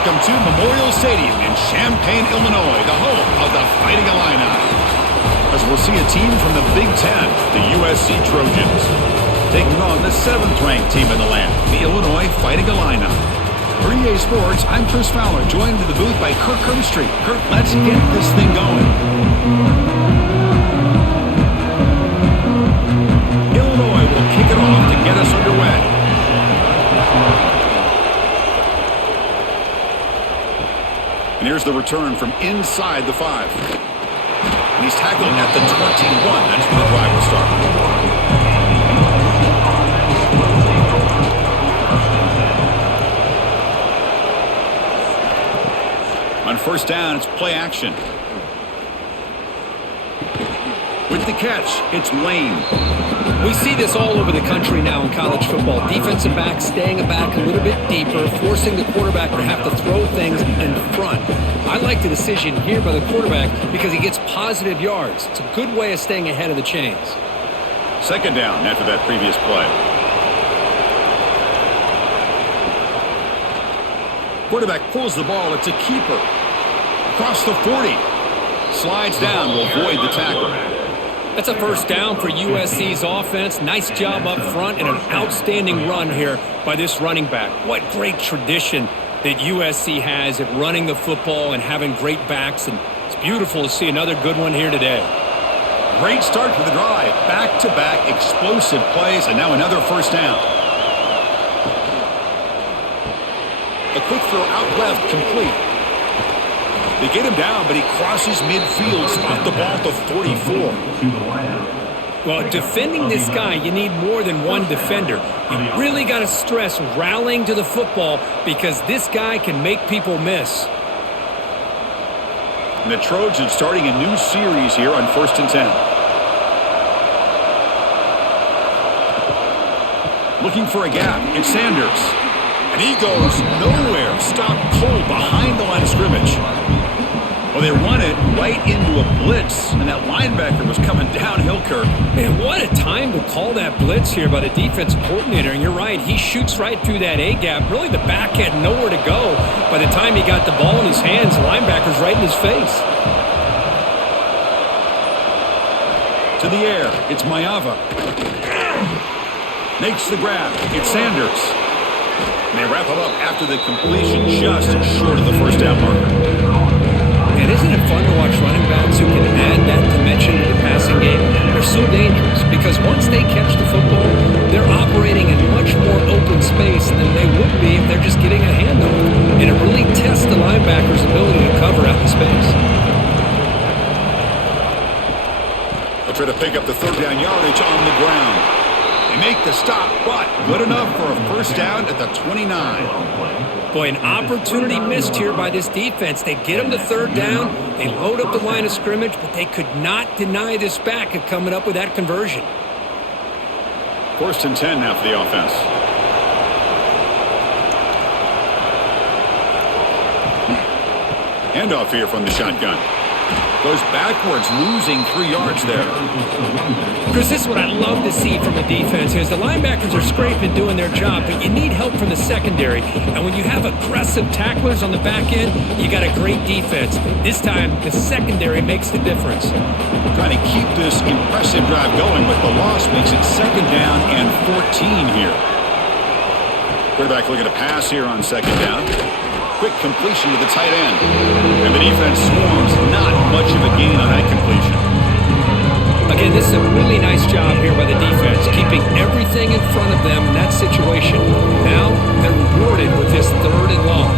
Welcome to Memorial Stadium in Champaign, Illinois, the home of the Fighting Illini. As we'll see a team from the Big Ten, the USC Trojans, taking on the 7th-ranked team in the land, the Illinois Fighting Illini. For EA Sports, I'm Chris Fowler, joined in the booth by Kirk Herbstreit. Kirk, let's get this thing going. Illinois will kick it off to get us underway. And here's the return from inside the 5. And he's tackled at the 21. That's where the drive will start. On first down, it's play action. With the catch, it's Lane. We see this all over the country now in college football. Defensive backs staying back a little bit deeper, forcing the quarterback to have to throw things in front. I like the decision here by the quarterback because he gets positive yards. It's a good way of staying ahead of the chains. Second down after that previous play. Quarterback pulls the ball. It's a keeper. Across the 40. Slides down, will avoid the tackle. That's a first down for USC's offense. Nice job up front and an outstanding run here by this running back. What great tradition that USC has at running the football and having great backs. And it's beautiful to see another good one here today. Great start to the drive. Back-to-back explosive plays, and now another first down. A quick throw out left, complete. They get him down, but he crosses midfield, spot the ball to 44. Well, defending this guy, you need more than one defender. You really got to stress rallying to the football because this guy can make people miss. And the Trojans starting a new series here on 1st and 10. Looking for a gap. It's Sanders. And he goes nowhere. Stopped cold behind the line of scrimmage. Well, they run it right into a blitz, and that linebacker was coming downhill, Kirk. Man, what a time to call that blitz here by the defensive coordinator. And you're right, he shoots right through that A-gap. Really, the back had nowhere to go. By the time he got the ball in his hands, the linebacker's right in his face. To the air, it's Mayava. Makes the grab. It's Sanders. And they wrap it up after the completion just short of the first down marker. And isn't it fun to watch running backs who can add that dimension to the passing game? They're so dangerous because once they catch the football, they're operating in much more open space than they would be if they're just getting a handoff. And it really tests the linebacker's ability to cover out the space. They'll try to pick up the third down yardage on the ground. They make the stop, but good enough for a first down at the 29. Boy, an opportunity missed here by this defense. They get him to third down. They load up the line of scrimmage, but they could not deny this back of coming up with that conversion. 1st and 10 now for the offense. Handoff here from the shotgun. Goes backwards, losing 3 yards there. Chris, this is what I love to see from the defense is the linebackers are scraping doing their job, but you need help from the secondary. And when you have aggressive tacklers on the back end, you got a great defense. This time, the secondary makes the difference. Trying to keep this impressive drive going, but the loss makes it 2nd down and 14 here. Quarterback looking to pass here on 2nd down. Quick completion to the tight end. And the defense swarms. Not much of a gain on that completion. Again, this is a really nice job here by the defense, keeping everything in front of them in that situation. Now they're rewarded with this 3rd and long.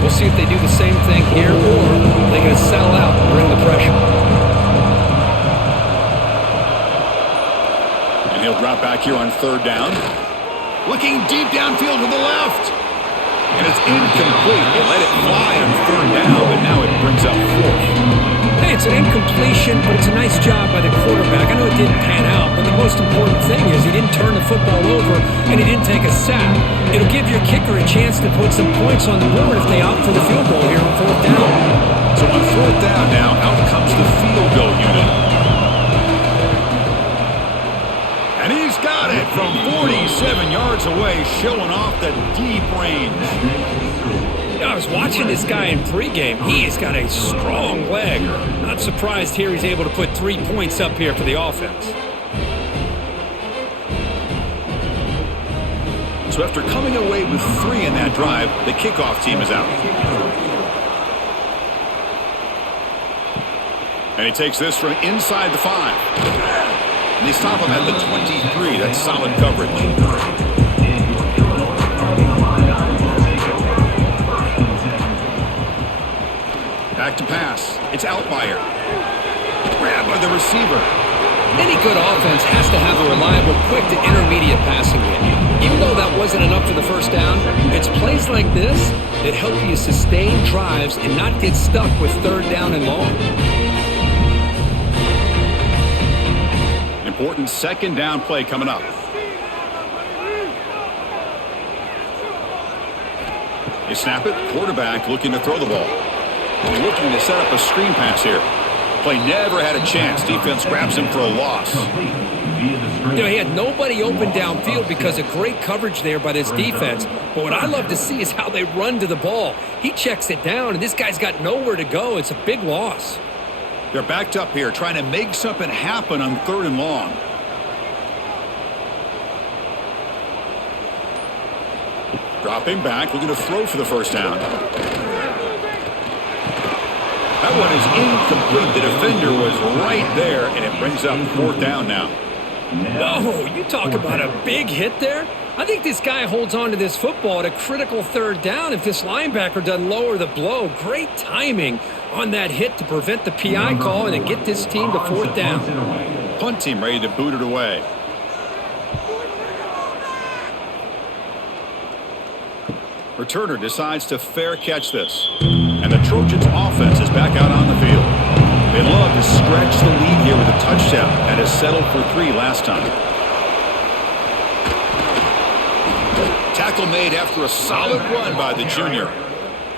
We'll see if they do the same thing here or they're going to sell out and bring the pressure. And he'll drop back here on 3rd down. Looking deep downfield to the left. And it's incomplete. They let it fly on 3rd down, but now it brings up 4th. Hey, it's an incompletion, but it's a nice job by the quarterback. I know it didn't pan out, but the most important thing is he didn't turn the football over and he didn't take a sack. It'll give your kicker a chance to put some points on the board if they opt for the field goal here on 4th down. So on 4th down now, out comes the field goal unit. And he's got it from 47 yards away, showing off the deep range. was watching this guy in pregame. He has got a strong leg. Not surprised here he's able to put 3 points up here for the offense. So after coming away with 3 in that drive, the kickoff team is out. And he takes this from inside the 5. And they stop him at the 23. That's solid coverage. Back to pass. It's Outlier. Grabbed by the receiver. Any good offense has to have a reliable, quick to intermediate passing game. Even though that wasn't enough for the first down, it's plays like this that help you sustain drives and not get stuck with 3rd down and long. Important 2nd down play coming up. They snap it. Quarterback looking to throw the ball. Looking to set up a screen pass here. Play never had a chance. Defense grabs him for a loss. You know, he had nobody open downfield because of great coverage there by this defense. But what I love to see is how they run to the ball. He checks it down, and this guy's got nowhere to go. It's a big loss. They're backed up here trying to make something happen on 3rd and long. Dropping back, looking to throw for the first down. That one is incomplete. The defender was right there, and it brings up 4th down now. Whoa, you talk about a big hit there. I think this guy holds on to this football at a critical 3rd down if this linebacker doesn't lower the blow. Great timing on that hit to prevent the PI call and to get this team to 4th down. Punt team ready to boot it away. Returner decides to fair catch this. And the Trojans offense is back out on the field. They love to stretch the lead here with a touchdown and has settled for 3 last time. Tackle made after a solid run by the junior.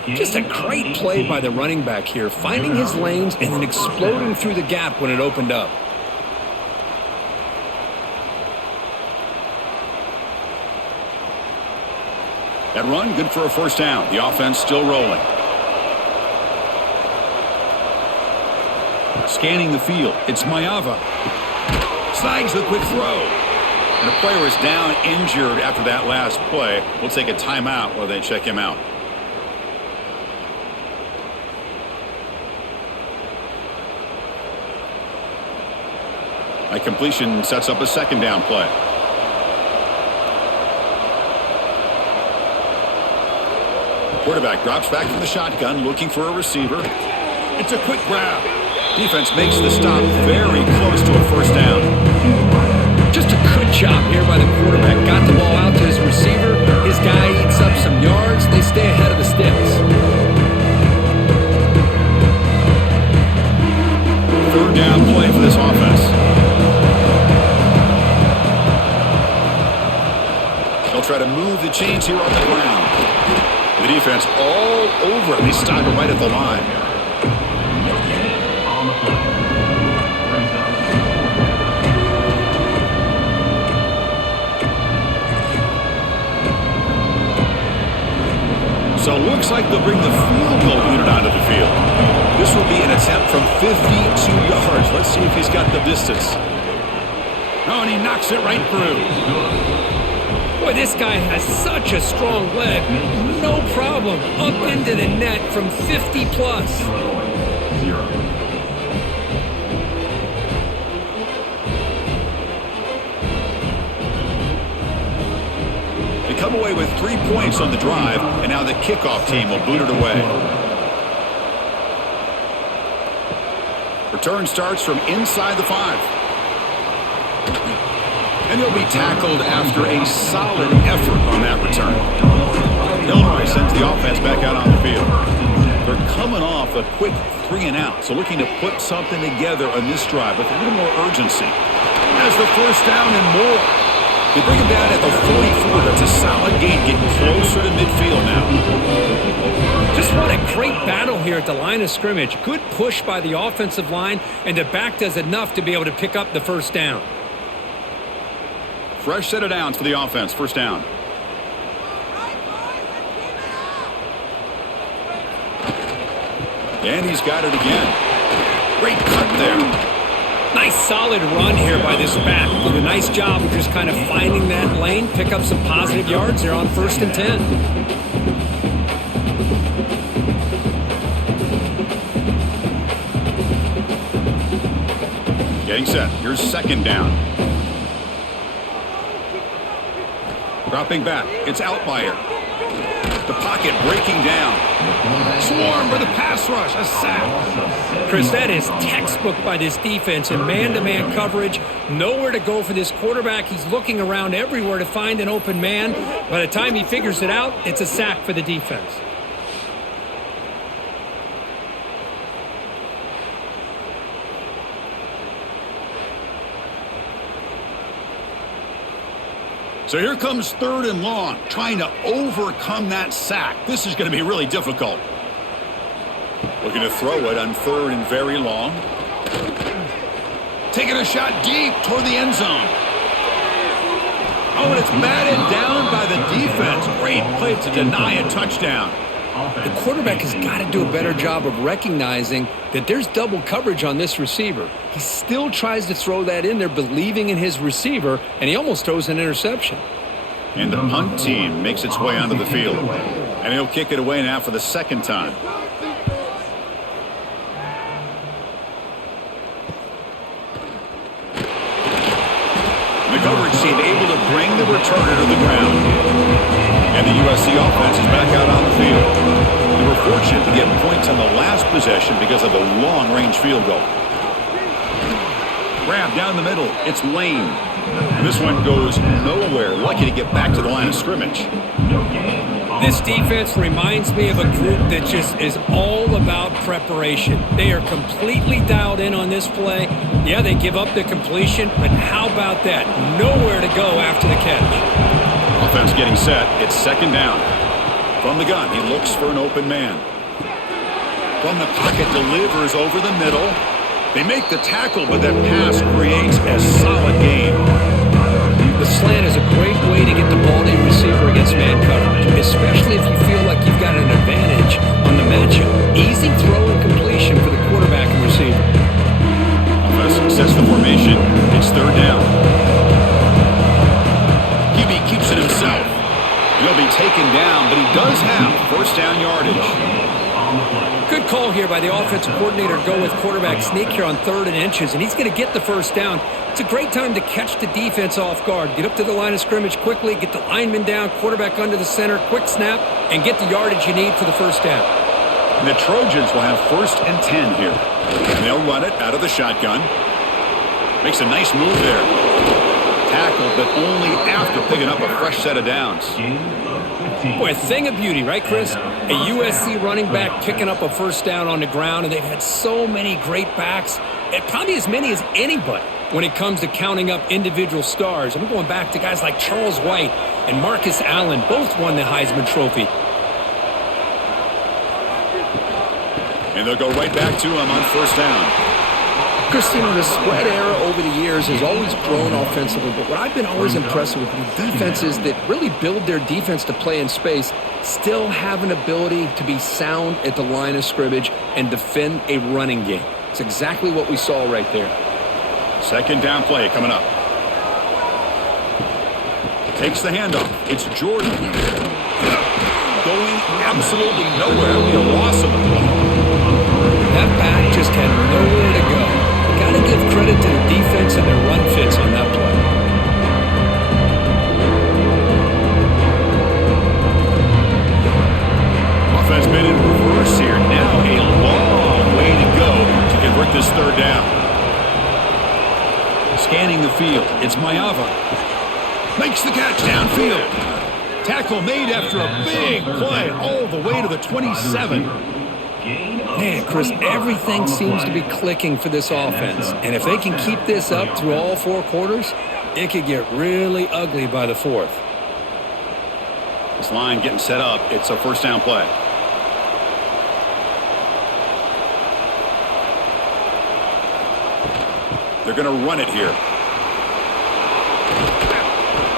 Just a great play by the running back here, finding his lanes and then exploding through the gap when it opened up. That run, good for a first down. The offense still rolling. Scanning the field, it's Mayava. Snags the quick throw. And a player is down injured after that last play. We'll take a timeout while they check him out. A completion sets up a 2nd down play. Quarterback drops back from the shotgun, looking for a receiver. It's a quick grab. Defense makes the stop very close to a first down. Just a good job here by the quarterback. Got the ball out to his receiver. His guy eats up some yards. They stay ahead of the sticks. 3rd down play for this offense. They'll try to move the chains here on the ground. The defense all over it. They stop it right at the line. So it looks like they'll bring the field goal unit onto the field. This will be an attempt from 52 yards. Let's see if he's got the distance. Oh, and he knocks it right through. Boy, this guy has such a strong leg. No problem. Up into the net from 50 plus. They come away with 3 points on the drive, and now the kickoff team will boot it away. Return starts from inside the 5. And he'll be tackled after a solid effort on that return. Illinois sends the offense back out on the field. They're coming off a quick 3 and out, so looking to put something together on this drive with a little more urgency. As the first down and more. They bring him down at the 44. That's a solid gain, getting closer to midfield now. Just what a great battle here at the line of scrimmage. Good push by the offensive line, and the back does enough to be able to pick up the first down. Fresh set of downs for the offense. First down. And he's got it again. Great cut there. Nice solid run here by this back. Did a nice job of just kind of finding that lane, pick up some positive yards there on 1st and 10. Getting set. Here's 2nd down. Dropping back. It's Outlier. The pocket breaking down. Swarm for the pass rush. A sack. Chris, that is textbook by this defense in man-to-man coverage. Nowhere to go for this quarterback. He's looking around everywhere to find an open man. By the time he figures it out, it's a sack for the defense. So here comes 3rd and long, trying to overcome that sack. This is going to be really difficult. Looking to throw it on 3rd and very long. Taking a shot deep toward the end zone. Oh, and it's batted down by the defense. Great play to deny a touchdown. The quarterback has got to do a better job of recognizing that there's double coverage on this receiver. He still tries to throw that in there, believing in his receiver, and he almost throws an interception. And the punt team makes its way onto the field. And he'll kick it away now for the 2nd time. The coverage team able to bring the returner to the ground. And the USC offense is back out on the field. They were fortunate to get points on the last possession because of a long-range field goal. Grab down the middle. It's Lane. And this one goes nowhere. Lucky to get back to the line of scrimmage. This defense reminds me of a group that just is all about preparation. They are completely dialed in on this play. Yeah, they give up the completion, but how about that? Nowhere to go after the catch. Offense getting set. It's 2nd down. From the gun, he looks for an open man. From the pocket, delivers over the middle. They make the tackle, but that pass creates a solid gain. The slant is a great way to get the ball to your receiver against man coverage, especially if you feel like you've got an advantage on the matchup. Easy throw and completion for the quarterback and receiver. Offense sets the formation. It's 3rd down. QB keeps it himself. He'll be taken down, but he does have 1st down yardage. Good call here by the offensive coordinator to go with quarterback sneak here on 3rd and inches, and he's going to get the 1st down. It's a great time to catch the defense off guard. Get up to the line of scrimmage quickly, get the lineman down, quarterback under the center, quick snap, and get the yardage you need for the 1st down. And the Trojans will have 1st and 10 here. And they'll run it out of the shotgun. Makes a nice move there. Tackled, but only after picking up a fresh set of downs. Boy, a thing of beauty, right, Chris? A USC running back picking up a 1st down on the ground, and they've had so many great backs, and probably as many as anybody when it comes to counting up individual stars. I'm going back to guys like Charles White and Marcus Allen, both won the Heisman Trophy. And they'll go right back to him on 1st down. Christina, the spread era over the years has always grown offensively, but what I've been always impressed with defenses that really build their defense to play in space still have an ability to be sound at the line of scrimmage and defend a running game. It's exactly what we saw right there. 2nd down play coming up. Takes the handoff. It's Jordan. Going absolutely nowhere. It'll be a loss of the ball. That back just had nowhere to go. Got to give credit to the defense and their run fits on that play. Offense been in reverse here. Now a long way to go to convert this 3rd down. Scanning the field. It's Mayava. Makes the catch downfield. Tackle made after a big play all the way to the 27. Man, Chris, everything seems to be clicking for this offense. And if they can keep this up through all 4 quarters, it could get really ugly by the 4th. This line getting set up. It's a 1st down play. They're going to run it here.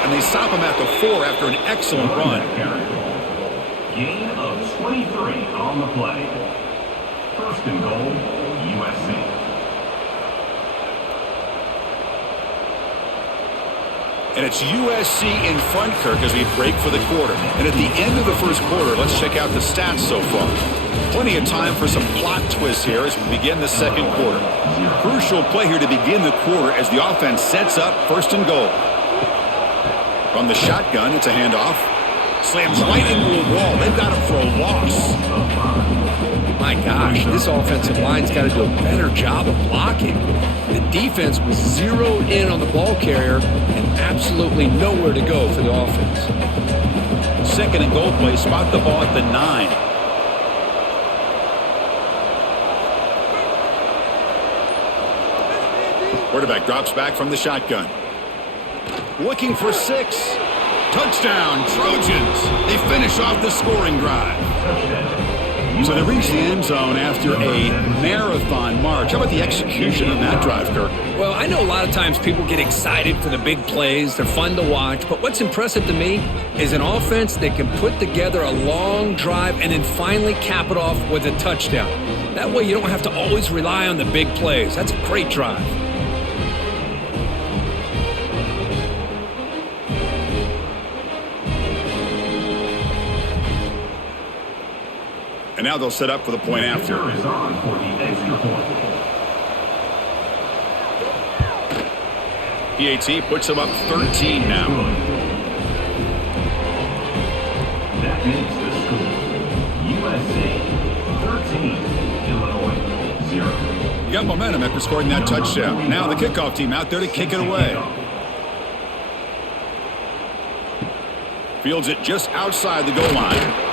And they stop him at the 4 after an excellent run. Gain of 23 on the play. First and goal, USC. And it's USC in front, Kirk, as we break for the quarter. And at the end of the first quarter, let's check out the stats so far. Plenty of time for some plot twists here as we begin the second quarter. Crucial play here to begin the quarter as the offense sets up first and goal. From the shotgun, it's a handoff. Slams right into a wall. They've got him for a loss. My gosh, this offensive line's got to do a better job of blocking. The defense was zeroed in on the ball carrier and absolutely nowhere to go for the offense. Second and goal play, spot the ball at the 9. Quarterback drops back from the shotgun. Looking for 6. Touchdown, Trojans. They finish off the scoring drive. So they reach the end zone after a marathon march. How about the execution of that drive, Kirk? Well, I know a lot of times people get excited for the big plays. They're fun to watch. But what's impressive to me is an offense that can put together a long drive and then finally cap it off with a touchdown. That way you don't have to always rely on the big plays. That's a great drive. And now they'll set up for the point after. Is on for the extra point. PAT puts them up 13 now. That makes the score USC 13, Illinois 0. You got momentum after scoring that touchdown. Now the kickoff team out there to kick it away. Fields it just outside the goal line.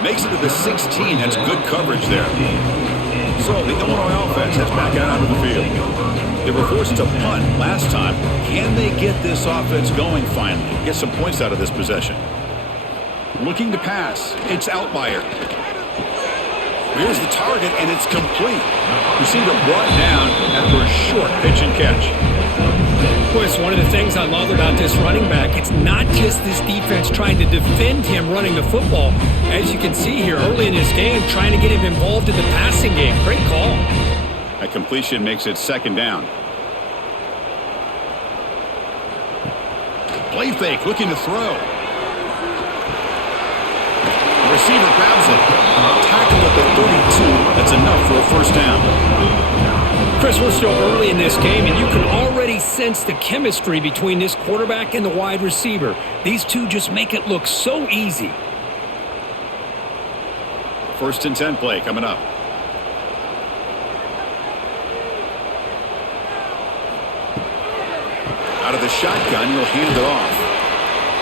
Makes it to the 16. That's good coverage there. So the Illinois offense has back out onto the field. They were forced to punt last time. Can they get this offense going finally? Get some points out of this possession. Looking to pass. It's Outlier. Here's the target, and it's complete. Receiver brought down after a short pitch and catch. Of course, one of the things I love about this running back, it's not just this defense trying to defend him running the football. As you can see here early in this game, trying to get him involved in the passing game. Great call. That completion makes it second down. Play fake, looking to throw. The receiver grabs it. Tackled at the 32. That's enough for a first down. Chris, we're still early in this game, and you can already sense the chemistry between this quarterback and the wide receiver. These two just make it look so easy. First and 10 play coming up. Out of the shotgun, he'll hand it off.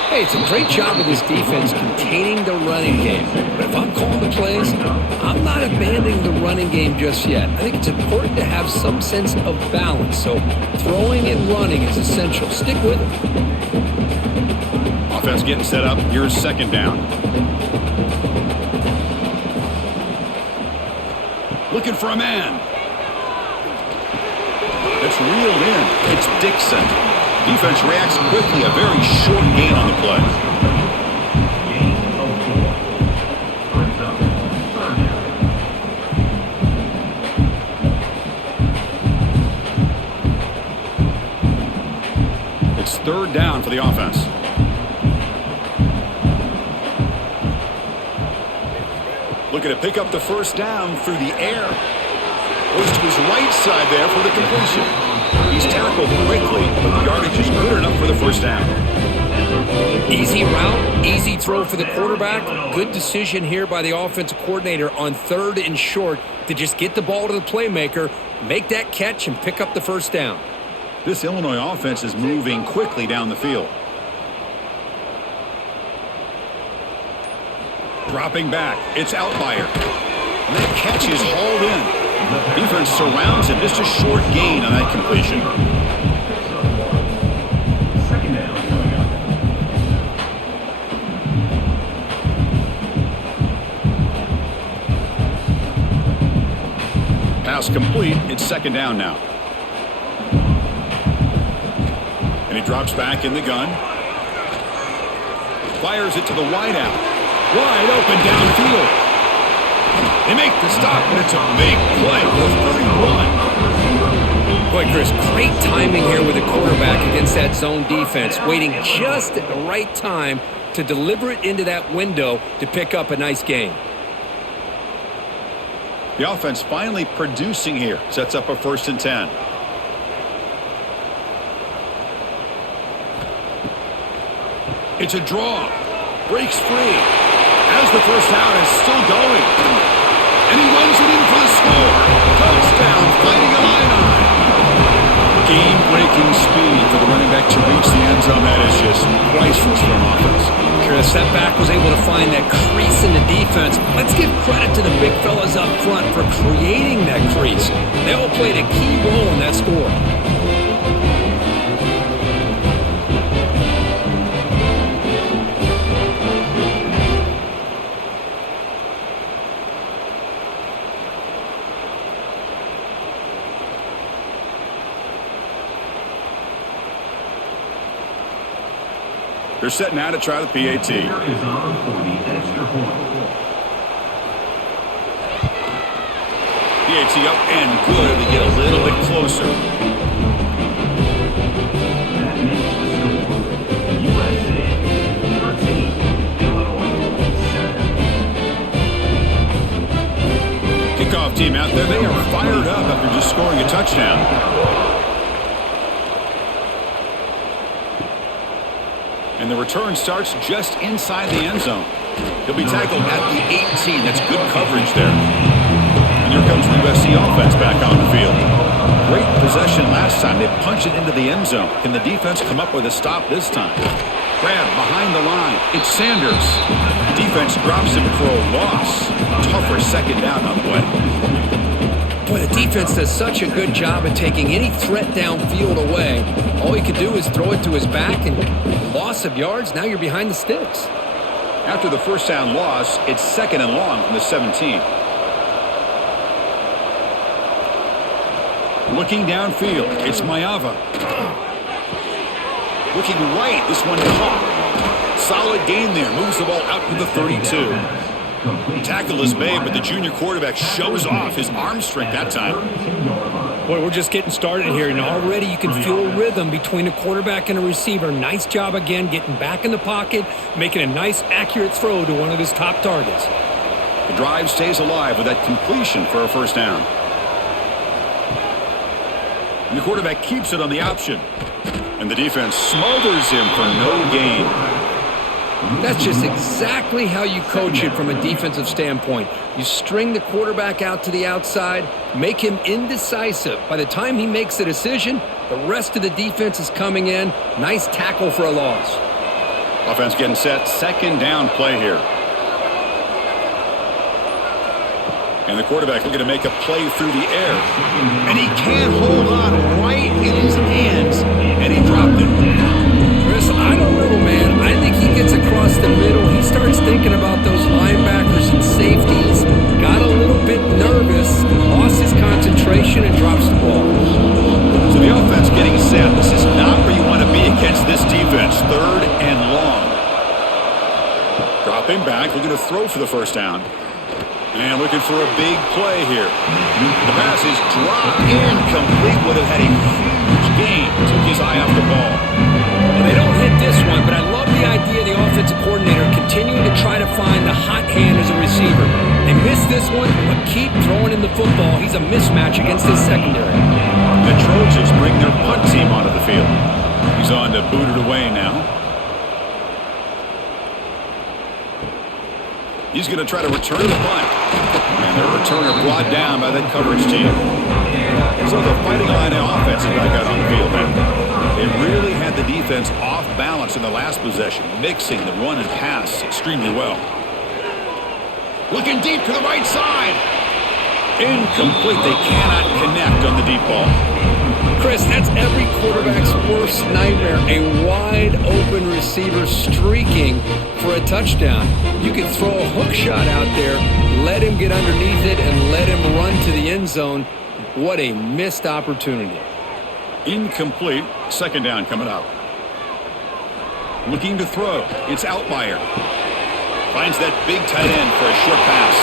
Hey, it's a great job of this defense containing the running game. But if I'm calling the plays, I'm not abandoning the running game just yet. I think it's important to have some sense of balance. So throwing and running is essential. Stick with it. Offense getting set up. Here's second down. Looking for a man. It's reeled in. It's Dixon. Defense reacts quickly. A very short gain on the play. Gain of 4. Brings up third down. It's third down for the offense. Looking to pick up the first down through the air. Goes to his right side there for the completion. He's tackled quickly, but the yardage is good enough for the first down. Easy route, easy throw for the quarterback. Good decision here by the offensive coordinator on third and short to just get the ball to the playmaker, make that catch, and pick up the first down. This Illinois offense is moving quickly down the field. Dropping back, it's Outlier. And that catch is hauled in. Defense surrounds him. Just a short gain on that completion. Second down coming up. Pass complete. It's second down now. And he drops back in the gun. Fires it to the wideout. Wide open downfield. They make the stop, and it's a big play for 31. Boy, Chris, great timing here with the quarterback against that zone defense, waiting just at the right time to deliver it into that window to pick up a nice gain. The offense finally producing here. Sets up a 1st and 10. It's a draw. Breaks free. As the first down is still going. And he runs it in for the score. Touchdown, Fighting Illini. Game-breaking speed for the running back to reach the end zone. That is just priceless for an offense. Chris, that back was able to find that crease in the defense. Let's give credit to the big fellas up front for creating that crease. They all played a key role in that score. They're setting out to try the PAT. Is on for the extra point. PAT up and good. They get a little bit closer. That makes the score USC 13, Illinois 7. Kickoff team out there. They are fired up after just scoring a touchdown. And the return starts just inside the end zone. He'll be tackled at the 18. That's good coverage there. And here comes the USC offense back on the field. Great possession last time. They punched it into the end zone. Can the defense come up with a stop this time? Grab behind the line. It's Sanders. Defense drops him for a loss. Tougher 2nd down on the way. Boy, the defense does such a good job at taking any threat downfield away. All he could do is throw it to his back, and loss of yards, now you're behind the sticks. After the first down loss, it's 2nd and long from the 17. Looking downfield, it's Mayava. Looking right, this one caught. Solid gain there, moves the ball out to the 32. Tackle is made, but the junior quarterback shows off his arm strength that time. Boy, we're just getting started here, and already you can feel a rhythm between the quarterback and the receiver. Nice job again getting back in the pocket, making a nice, accurate throw to one of his top targets. The drive stays alive with that completion for a 1st down. And the quarterback keeps it on the option. And the defense smothers him for no gain. That's just exactly how you coach it from a defensive standpoint. You string the quarterback out to the outside, make him indecisive. By the time he makes the decision, the rest of the defense is coming in. Nice tackle for a loss. Offense getting set. 2nd down play here. And the quarterback looking to make a play through the air. And he can't hold on right in his hands. And he dropped it. Chris, I don't know, man. I think he gets across the middle. He starts thinking about those linebackers and safeties. Got a little bit nervous. Lost his concentration and drops the ball. So the offense getting set. This is not where you want to be against this defense. 3rd and long. Dropping back. Looking to throw for the 1st down. And looking for a big play here. The pass is dropped incomplete. Would have had a huge gain. Took his eye off the ball. Well, they don't hit this one, but I love the idea of the offensive coordinator continuing to try to find the hot hand as a receiver. They missed this one, but keep throwing in the football. He's a mismatch against his secondary. The Trojans bring their punt team onto the field. He's on to boot it away now. He's going to try to return the punt. And the returner brought down by that coverage team. So the Fighting Illini offense is back out on the field now. They really had the defense off balance in the last possession, mixing the run and pass extremely well. Looking deep to the right side. Incomplete. They cannot connect on the deep ball. Chris, that's every quarterback's worst nightmare. A wide-open receiver streaking for a touchdown. You can throw a hook shot out there, let him get underneath it, and let him run to the end zone. What a missed opportunity. Incomplete. 2nd down coming up. Looking to throw. It's Outlier. Finds that big tight end for a short pass.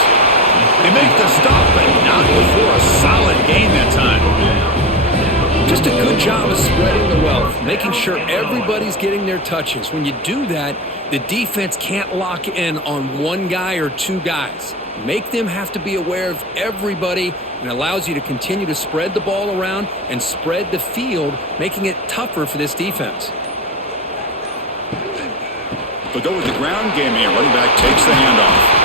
They make the stop, but not before a solid gain that time. Just a good job of spreading the wealth, making sure everybody's getting their touches. When you do that, the defense can't lock in on one guy or two guys. Make them have to be aware of everybody, and allows you to continue to spread the ball around and spread the field, making it tougher for this defense. They'll go with the ground game here. Running back takes the handoff.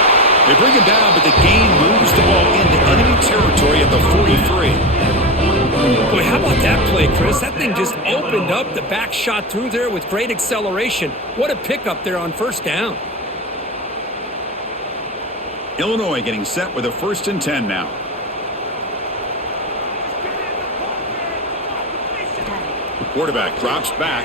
They bring it down, but the gain moves the ball into enemy territory at the 43. Boy, how about that play, Chris? That thing just opened up. The back shot through there with great acceleration. What a pickup there on first down. Illinois getting set with a 1st and 10 now. Quarterback drops back.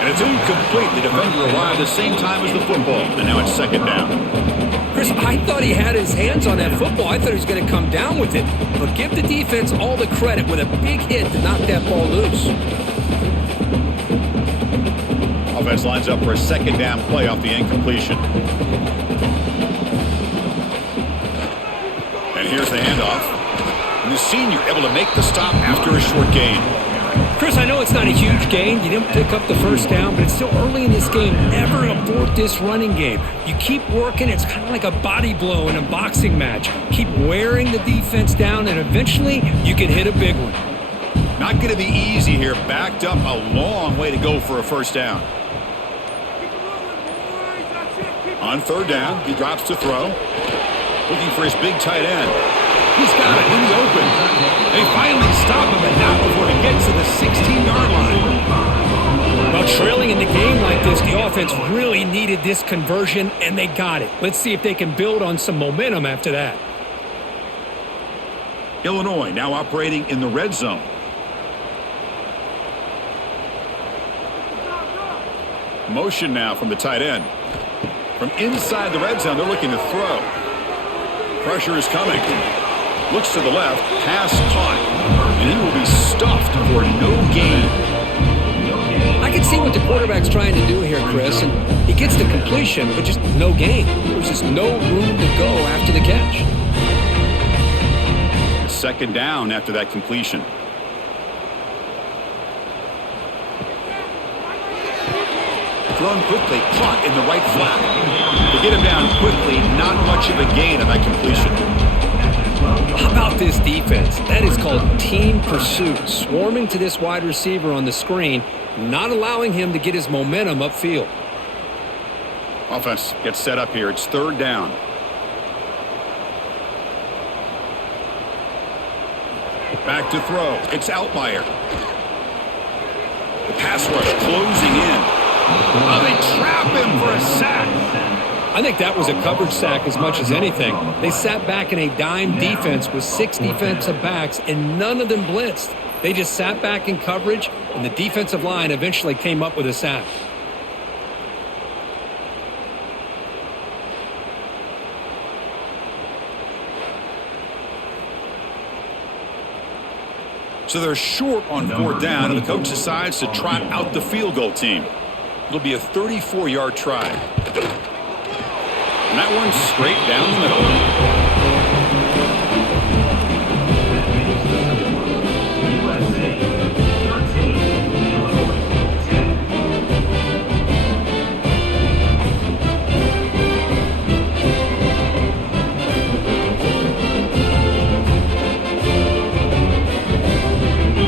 And it's incomplete. The defender arrived at the same time as the football. And now it's 2nd down. Chris, I thought he had his hands on that football. I thought he was going to come down with it. But give the defense all the credit with a big hit to knock that ball loose. Offense lines up for a 2nd down play off the incompletion. And here's the handoff. And the senior able to make the stop after a short gain. Chris, I know it's not a huge gain. You didn't pick up the first down, but it's still early in this game. Never abort this running game. You keep working. It's kind of like a body blow in a boxing match. Keep wearing the defense down, and eventually you can hit a big one. Not going to be easy here. Backed up a long way to go for a 1st down. On 3rd down, he drops to throw. Looking for his big tight end. He's got it in the open. They finally stop him, but not before he gets to the 16-yard line. Well, trailing in the game like this, the offense really needed this conversion, and they got it. Let's see if they can build on some momentum after that. Illinois now operating in the red zone. Motion now from the tight end. From inside the red zone, they're looking to throw. Pressure is coming. Looks to the left. Pass caught. And he will be stuffed for no gain. I can see what the quarterback's trying to do here, Chris. And he gets the completion, but just no gain. There's just no room to go after the catch. 2nd down after that completion. Thrown quickly, caught in the right flat. To get him down quickly, not much of a gain on that completion. How about this defense? That is called team pursuit. Swarming to this wide receiver on the screen, not allowing him to get his momentum upfield. Offense gets set up here. It's 3rd down. Back to throw. It's Outlier. The pass rush closing in. Oh, they trap him for a sack. I think that was a coverage sack as much as anything. They sat back in a dime defense with 6 defensive backs, and none of them blitzed. They just sat back in coverage, and the defensive line eventually came up with a sack. So they're short on 4th down, and the coach decides to trot out the field goal team. It'll be a 34-yard try. And that one's straight down the middle.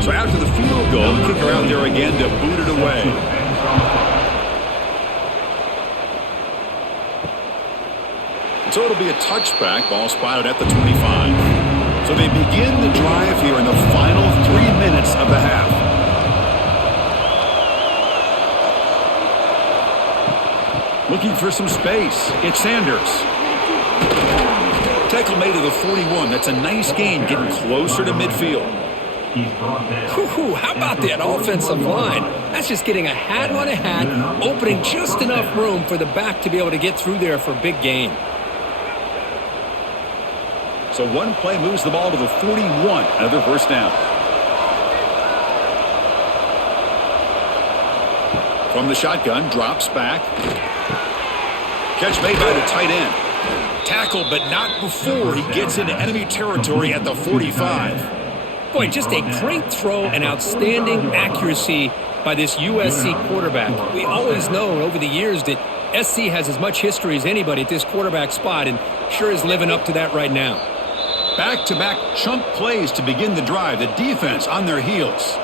So after the field goal, the kicker out there again to boot it away. So it'll be a touchback. Ball spotted at the 25. So they begin the drive here in the final 3 minutes of the half. Looking for some space. It's Sanders. Tackle made to the 41. That's a nice gain, getting closer to midfield. How about that offensive line? That's just getting a hat on a hat, opening just enough room for the back to be able to get through there for a big gain. So one play moves the ball to the 41. Another 1st down. From the shotgun, drops back. Catch made by the tight end. Tackle, but not before he gets into enemy territory at the 45. Boy, just a great throw and outstanding accuracy by this USC quarterback. We always know over the years that SC has as much history as anybody at this quarterback spot, and sure is living up to that right now. Back-to-back chunk plays to begin the drive. The defense on their heels.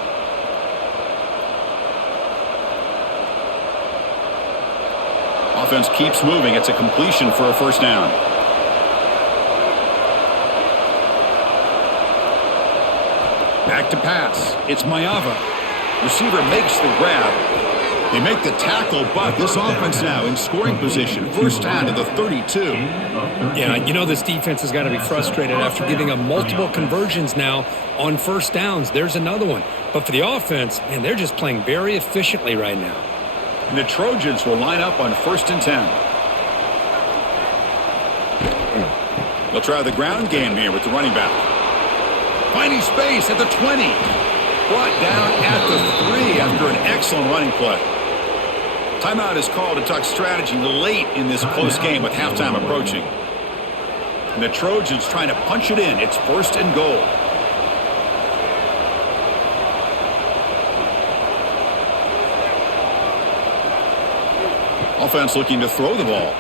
Offense keeps moving. It's a completion for a first down. Back to pass. It's Maeva. Receiver makes the grab. They make the tackle, but this offense now in scoring position. First down to the 32. Yeah, you know this defense has got to be frustrated after giving up multiple conversions now on first downs. There's another one. But for the offense, man, they're just playing very efficiently right now. And the Trojans will line up on 1st and 10. They'll try the ground game here with the running back. Finding space at the 20. Brought down at the 3 after an excellent running play. Timeout is called to talk strategy late in this close game with halftime approaching. And the Trojans trying to punch it in. It's 1st and goal. Offense looking to throw the ball.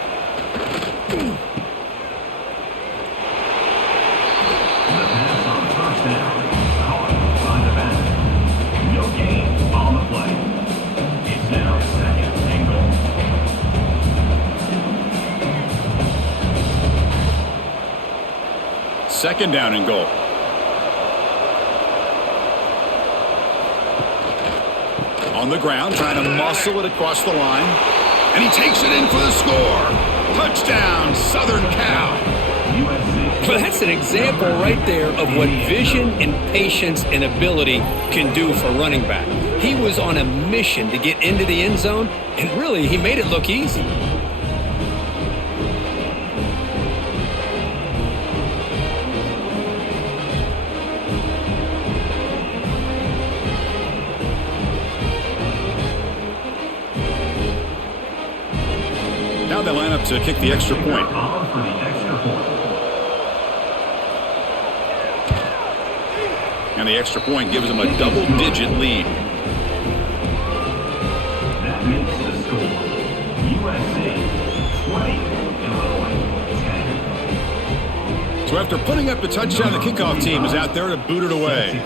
Second down and goal. On the ground, trying to muscle it across the line. And he takes it in for the score. Touchdown, Southern Cal. Well, that's an example right there of what vision and patience and ability can do for running back. He was on a mission to get into the end zone, and really, he made it look easy. Now they line up to kick the extra point. And the extra point gives them a double-digit lead. That makes the score. USC 20, Illinois 10. So after putting up the touchdown, the kickoff team is out there to boot it away.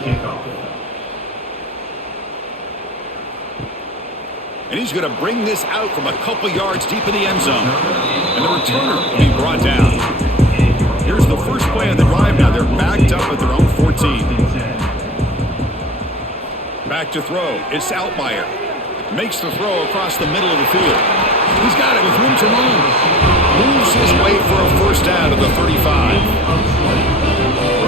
And he's going to bring this out from a couple yards deep in the end zone. And the returner being brought down. Here's the first play of the drive now. They're backed up at their own 14. Back to throw. It's Altmaier. Makes the throw across the middle of the field. He's got it with room to run. Moves his way for a first down to the 35.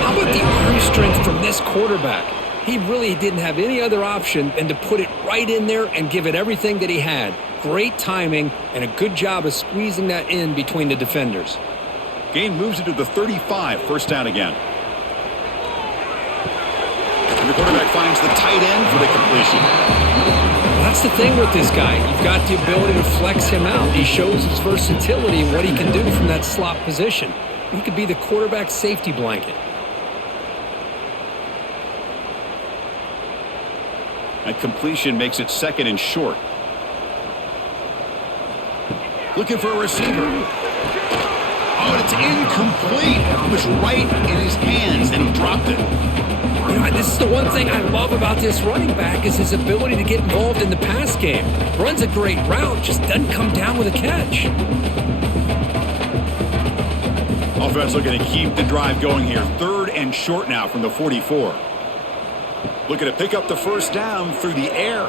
How about the arm strength from this quarterback? He really didn't have any other option than to put it right in there and give it everything that he had. Great timing and a good job of squeezing that in between the defenders. Gain moves it to the 35. First down again. And the quarterback finds the tight end for the completion. Well, that's the thing with this guy. You've got the ability to flex him out. He shows his versatility and what he can do from that slot position. He could be the quarterback's safety blanket. That completion makes it second and short. Looking for a receiver. Oh, it's incomplete. It was right in his hands, and he dropped it. You know, this is the one thing I love about this running back is his ability to get involved in the pass game. Runs a great route, just doesn't come down with a catch. Offense looking to keep the drive going here. Third and short now from the 44. Looking to pick up the first down through the air.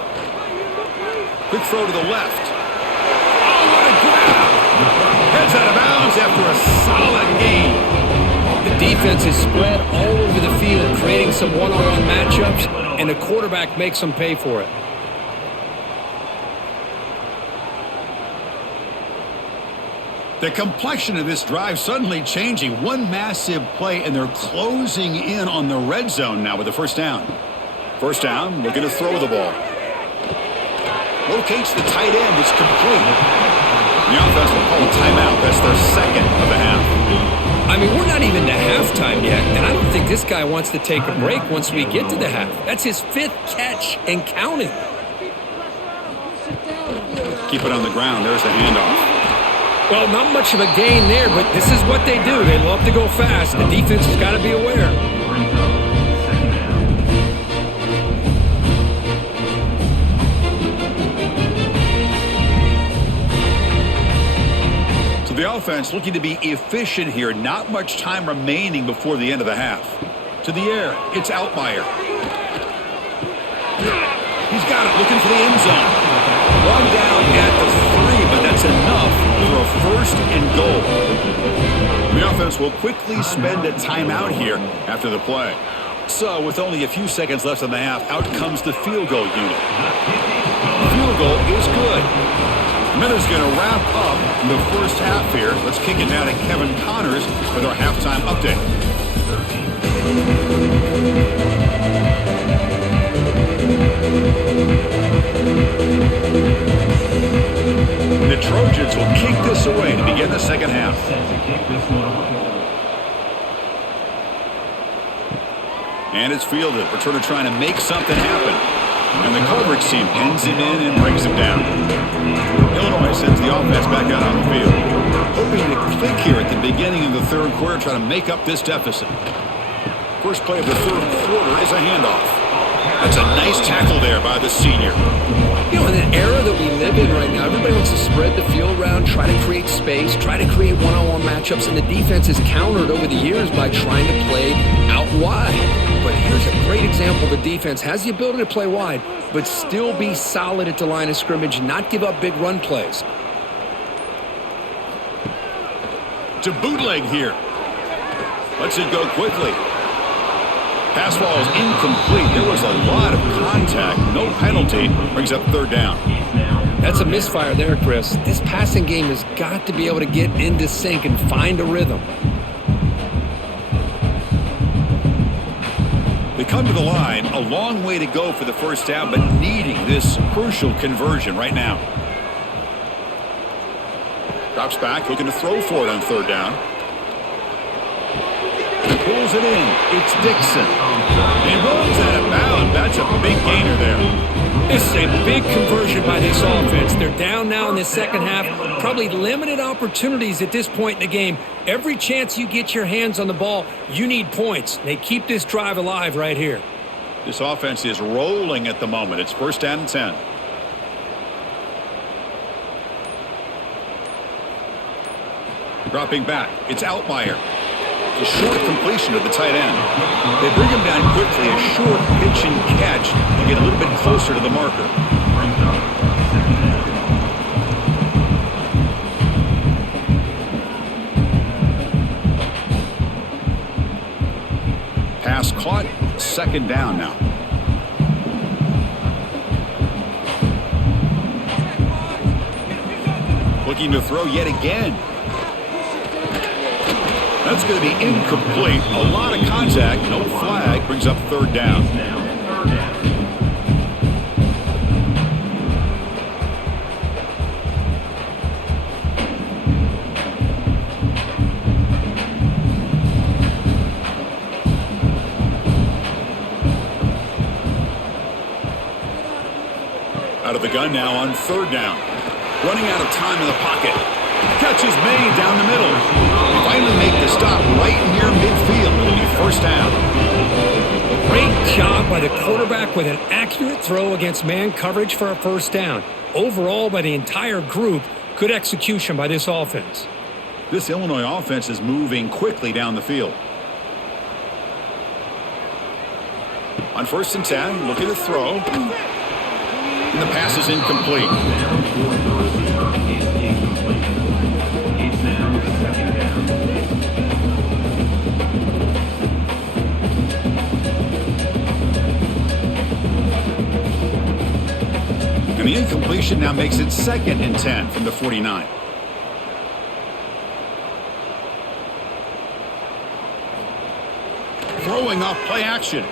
Quick throw to the left. Oh, what a grab! Heads out of bounds after a solid gain. The defense is spread all over the field, creating some one-on-one matchups, and the quarterback makes them pay for it. The complexion of this drive suddenly changing. One massive play, and they're closing in on the red zone now with the first down. First down, looking to throw the ball. Locates the tight end. It's complete. The offense will call a timeout. That's their second of the half. I mean, we're not even to halftime yet, and I don't think this guy wants to take a break once we get to the half. That's his 5th catch and counting. Keep it on the ground. There's the handoff. Well, not much of a gain there, but this is what they do. They love to go fast. The defense has got to be aware. So the offense looking to be efficient here. Not much time remaining before the end of the half. To the air. It's Altmaier. He's got it. Looking for the end zone. One down at the 3, but that's enough for a 1st and goal. The offense will quickly spend a timeout here after the play. So with only a few seconds left in the half, out comes the field goal unit. The field goal is good. Miller's going to wrap up the first half here. Let's kick it now to Kevin Connors with our halftime update. The Trojans will kick this away to begin the second half. And it's fielded. Returner trying to make something happen. And the coverage team pins him in and brings him down. Illinois sends the offense back out on the field. Hoping to click here at the beginning of the 3rd quarter, trying to make up this deficit. First play of the 3rd quarter is a handoff. That's a nice tackle there by the senior. You know, in the era that we live in right now, everybody wants to spread the field around, try to create space, try to create one-on-one matchups, and the defense has countered over the years by trying to play out wide. But here's a great example. The defense has the ability to play wide, but still be solid at the line of scrimmage, not give up big run plays. To bootleg here. Lets it go quickly. Pass ball is incomplete. There was a lot of contact. No penalty. Brings up 3rd down. That's a misfire there, Chris. This passing game has got to be able to get into sync and find a rhythm. They come to the line. A long way to go for the first down, but needing this crucial conversion right now. Drops back, looking to throw for it on 3rd down. Pulls it in. It's Dixon. He rolls out of bounds. That's a big gainer there. This is a big conversion by this offense. They're down now in the second half. Probably limited opportunities at this point in the game. Every chance you get your hands on the ball, you need points. They keep this drive alive right here. This offense is rolling at the moment. It's 1st down and 10. Dropping back. It's Altmaier. A short completion of the tight end. They bring him down quickly, a short pitch and catch to get a little bit closer to the marker. Pass caught, 2nd down now. Looking to throw yet again. That's going to be incomplete. A lot of contact. No flag. Brings up 3rd down. Out of the gun now on 3rd down. Running out of time in the pocket. Catch is made down the middle. They finally make the stop right near midfield. It'll be 1st down. Great job by the quarterback with an accurate throw against man coverage for a 1st down. Overall, by the entire group, good execution by this offense. This Illinois offense is moving quickly down the field. On 1st and 10, looking to throw. And the pass is incomplete. And the incompletion now makes it 2nd and 10 from the 49. Throwing off play action.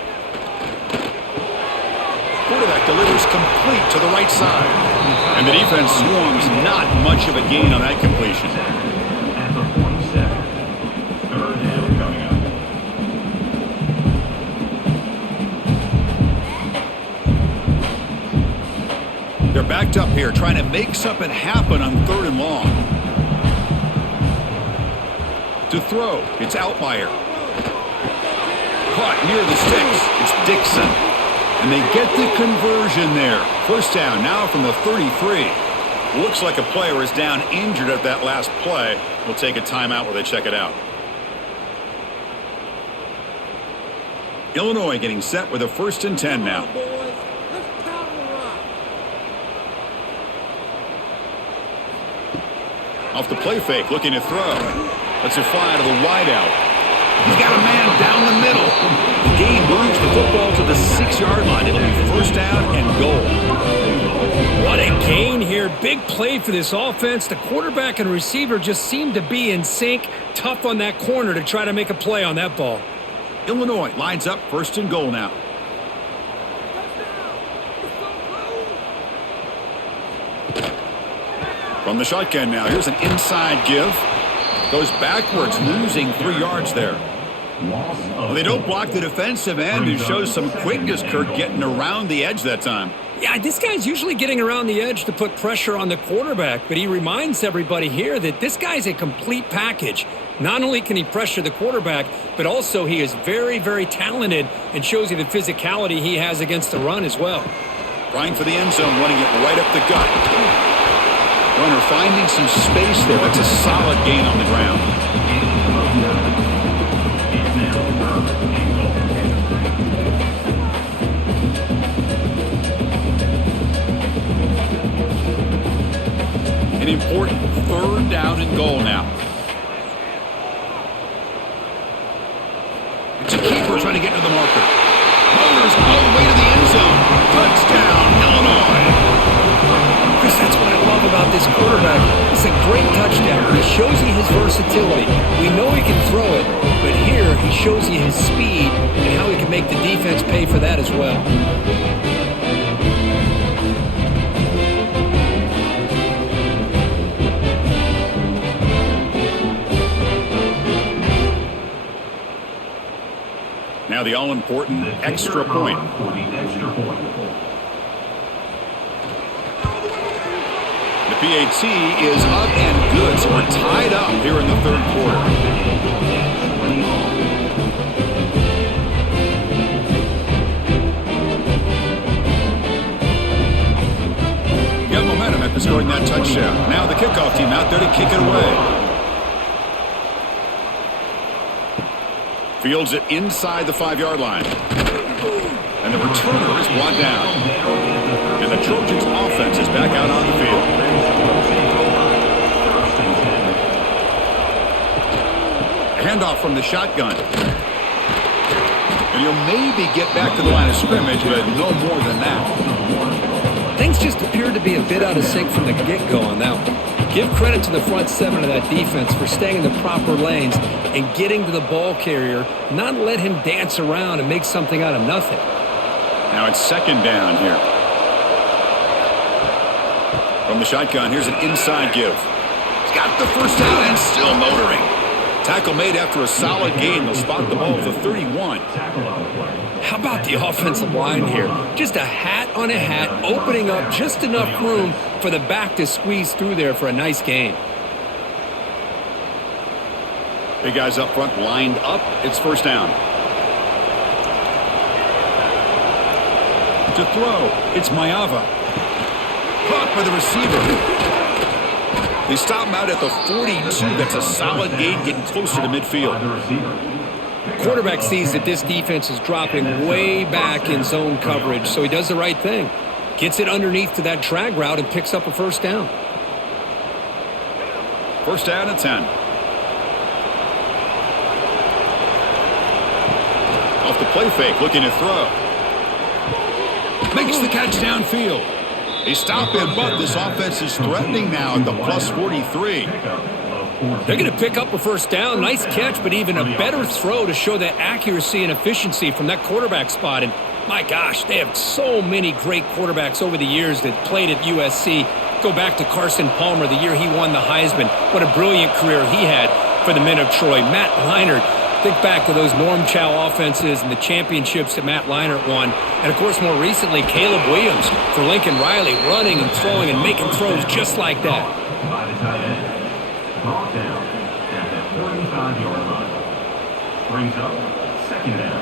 Quarterback delivers complete to the right side. And the defense swarms, not much of a gain on that completion. At the 47. Third down coming up. They're backed up here, trying to make something happen on 3rd and long. To throw, it's Outlier. Caught near the sticks, it's Dixon. And they get the conversion there. First down now from the 33. Looks like a player is down injured at that last play. We'll take a timeout while they check it out. Illinois getting set with a 1st and 10 now. Off the play fake, looking to throw. Lets it fly to the wideout. He's got a man down the middle. The game moves the football to the 6-yard line. It'll be 1st down and goal. What a gain here. Big play for this offense. The quarterback and receiver just seem to be in sync. Tough on that corner to try to make a play on that ball. Illinois lines up 1st and goal now. From the shotgun now. Here's an inside give. Goes backwards, losing 3 yards there. Well, they don't block the defensive end, who shows some quickness, Kirk, getting around the edge that time. Yeah, this guy's usually getting around the edge to put pressure on the quarterback, but he reminds everybody here that this guy's a complete package. Not only can he pressure the quarterback, but also he is very, very talented and shows you the physicality he has against the run as well. Trying for the end zone, running it right up the gut. Runner finding some space there. That's a solid gain on the ground. An important 3rd down and goal now. It's a keeper trying to get to the marker. Motors all the way to the end zone. Touchdown, Illinois. Chris, that's what I love about this quarterback. It's a great touchdown. It shows you his versatility. We know he can throw it, but here he shows you his speed and how he can make the defense pay for that as well. Now the all-important extra point. The PAT is up and good, so we're tied up here in the 3rd quarter. You got momentum after scoring that touchdown. Now the kickoff team out there to kick it away. Fields it inside the 5-yard line. And the returner is brought down. And the Trojans' offense is back out on the field. Handoff from the shotgun. And you'll maybe get back to the line of scrimmage, but no more than that. Things just appeared to be a bit out of sync from the get-go on that one. Give credit to the front 7 of that defense for staying in the proper lanes and getting to the ball carrier, not let him dance around and make something out of nothing. Now it's 2nd down here. From the shotgun, here's an inside give. He's got the 1st down and still motoring. Tackle made after a solid gain. They'll spot the ball at the 31. How about the offensive line here? Just a hat on a hat, opening up just enough room for the back to squeeze through there for a nice gain. Big guys up front lined up. It's 1st down. To throw, it's Mayava. Caught by the receiver. They stop him out at the 42. That's a solid gain, getting closer to midfield. Quarterback sees that this defense is dropping way back in zone coverage, so he does the right thing. Gets it underneath to that drag route and picks up a 1st down. 1st down and 10. Off the play fake, looking to throw. Makes the catch downfield. They stop him, but this offense is threatening now at the plus 43. They're going to pick up a 1st down. Nice catch, but even a better throw to show that accuracy and efficiency from that quarterback spot. And My gosh, they have so many great quarterbacks over the years that played at USC. Go back to Carson Palmer, the year he won the Heisman. What a brilliant career he had for the men of Troy. Matt Leinart, think back to those Norm Chow offenses and the championships that Matt Leinart won. And, of course, more recently, Caleb Williams for Lincoln Riley, running and throwing and making throws just like that. By the tight end. Brought down at the 45-yard line. Brings up second down.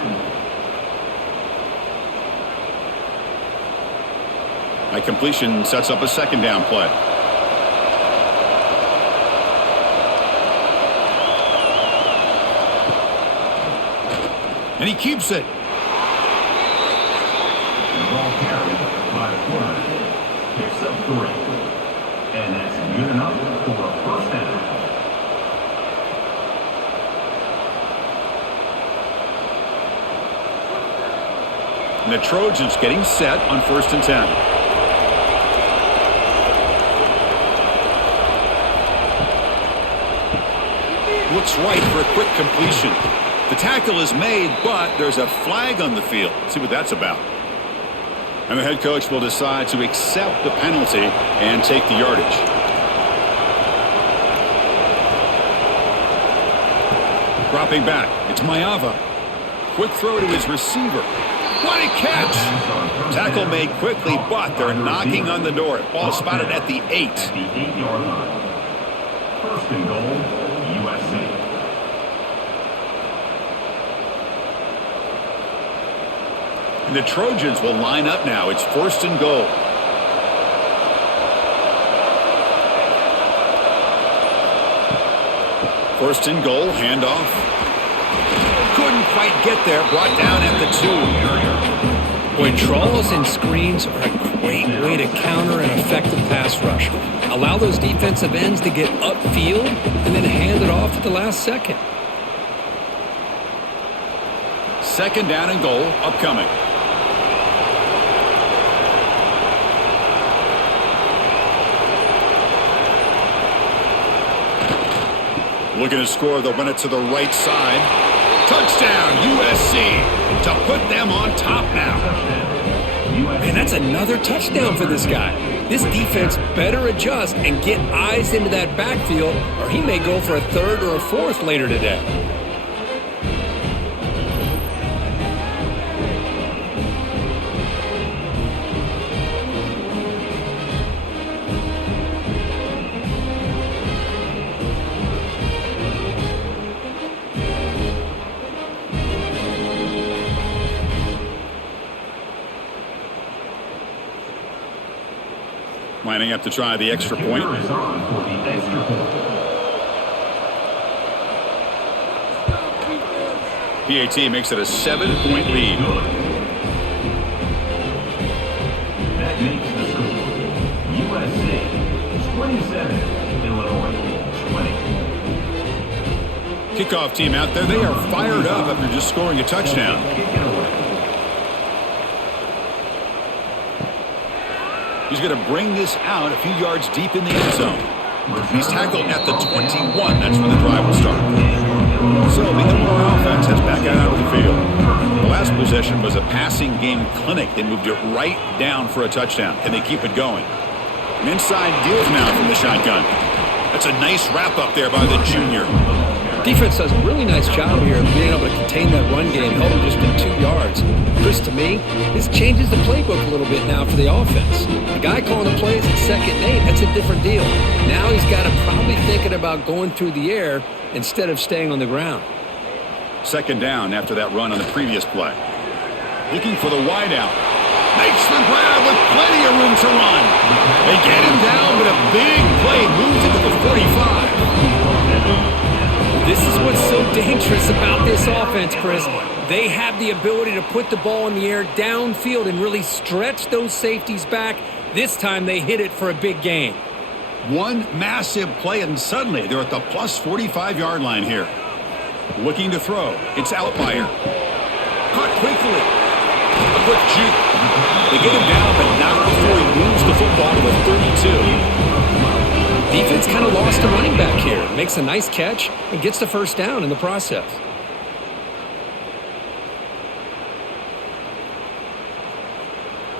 That completion sets up a second down play. And he keeps it. The ball carried by the quarterback. Picks up 3. And that's good enough for a first down. And the Trojans getting set on 1st and 10. Looks right for a quick completion. The tackle is made, but there's a flag on the field. Let's see what that's about. And the head coach will decide to accept the penalty and take the yardage. Dropping back, it's Mayava. Quick throw to his receiver. What a catch! Tackle made quickly, but they're knocking on the door. Ball spotted at the 8. At the 8-yard line. 1st and goal. USC. And the Trojans will line up now. It's 1st and goal. First and goal, handoff. Couldn't quite get there, brought down at the 2. Boy, draws and screens are a great way to counter an effective pass rush. Allow those defensive ends to get upfield and then hand it off at the last second. Second down and goal, upcoming. Looking to score, they'll run it to the right side. Touchdown, USC, to put them on top now. And that's another touchdown for this guy. This defense better adjust and get eyes into that backfield, or he may go for a 3rd or a 4th later today. Lining up to try the extra point. PAT makes it a 7-point lead. That makes the score USC 27, Illinois 20. Kickoff team out there. They are fired up after just scoring a touchdown. He's going to bring this out a few yards deep in the end zone. He's tackled at the 21. That's when the drive will start. So the Illinois offense heads back out onto the field. The last possession was a passing game clinic. They moved it right down for a touchdown. Can they keep it going? An inside deal now from the shotgun. That's a nice wrap up there by the junior. Defense does a really nice job here of being able to contain that run game, held him just to 2 yards. Chris, to me, this changes the playbook a little bit now for the offense. The guy calling the plays at 2nd and 8, that's a different deal. Now he's got to probably thinking about going through the air instead of staying on the ground. Second down after that run on the previous play. Looking for the wideout. Makes the grab with plenty of room to run. They get him down, but a big play moves into the 45. This is what's so dangerous about this offense, Chris. They have the ability to put the ball in the air downfield and really stretch those safeties back. This time they hit it for a big gain. One massive play, and suddenly they're at the plus 45-yard line here. Looking to throw. It's Outlier. Caught quickly. A quick juke. They get him down, but not before he moves the football to the 32. Defense kind of lost a running back here. Makes a nice catch and gets the first down in the process.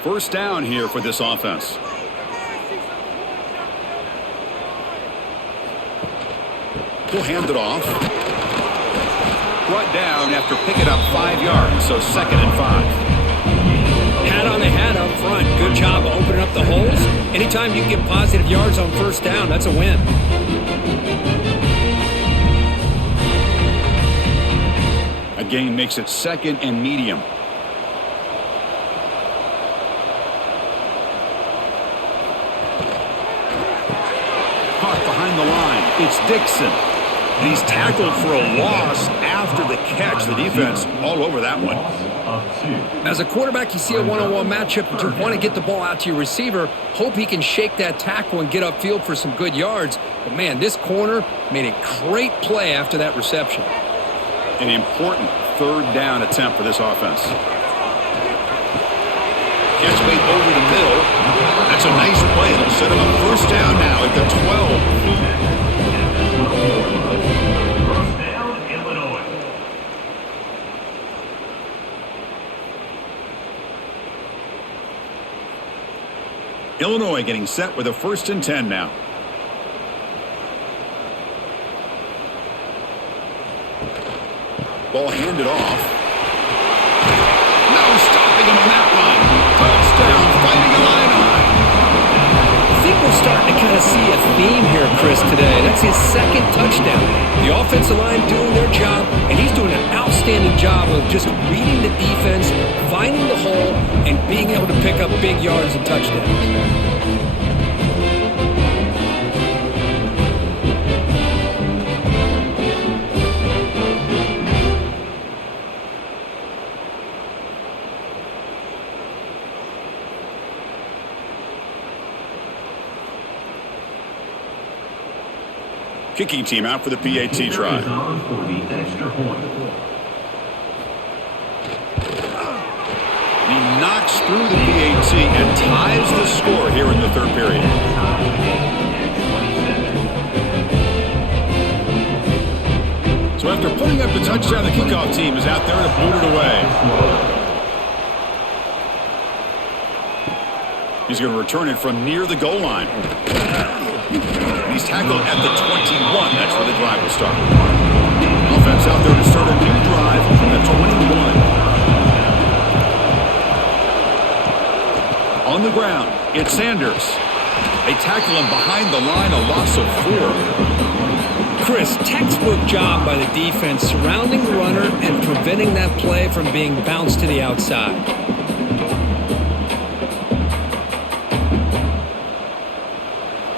First down here for this offense. He'll hand it off. Brought down after picking up 5 yards, so 2nd and 5. Hat on the hat up front. Good job of opening up the holes. Anytime you can get positive yards on first down, that's a win. A gain makes it 2nd and medium. Caught behind the line. It's Dixon. And he's tackled for a loss after the catch. The defense all over that one. As a quarterback, you see a one-on-one matchup, but you want to get the ball out to your receiver. Hope he can shake that tackle and get upfield for some good yards. But, man, this corner made a great play after that reception. An important 3rd down attempt for this offense. Catch made over the middle. That's a nice play. It'll set him up first down now at the 12. First down, Illinois. Illinois getting set with a 1st and 10 now. Ball handed off. No stopping him on that one. Touchdown, Fighting Illini. I think we're starting to kind of see a theme here, Chris, today. That's his 2nd touchdown. The offensive line doing their job, and he's doing an outstanding job of just reading the defense, finding the hole, and being able to pick up big yards and touchdowns. Kicking team out for the PAT try. For the extra point. He knocks through the PAT and ties the score here in the 3rd period. So after putting up the touchdown, the kickoff team is out there to boot it away. He's going to return it from near the goal line. He's tackled at the 21. That's where the drive will start. Offense out there to start a new drive from the 21. On the ground, it's Sanders. They tackle him behind the line, a loss of 4. Chris, textbook job by the defense surrounding the runner and preventing that play from being bounced to the outside.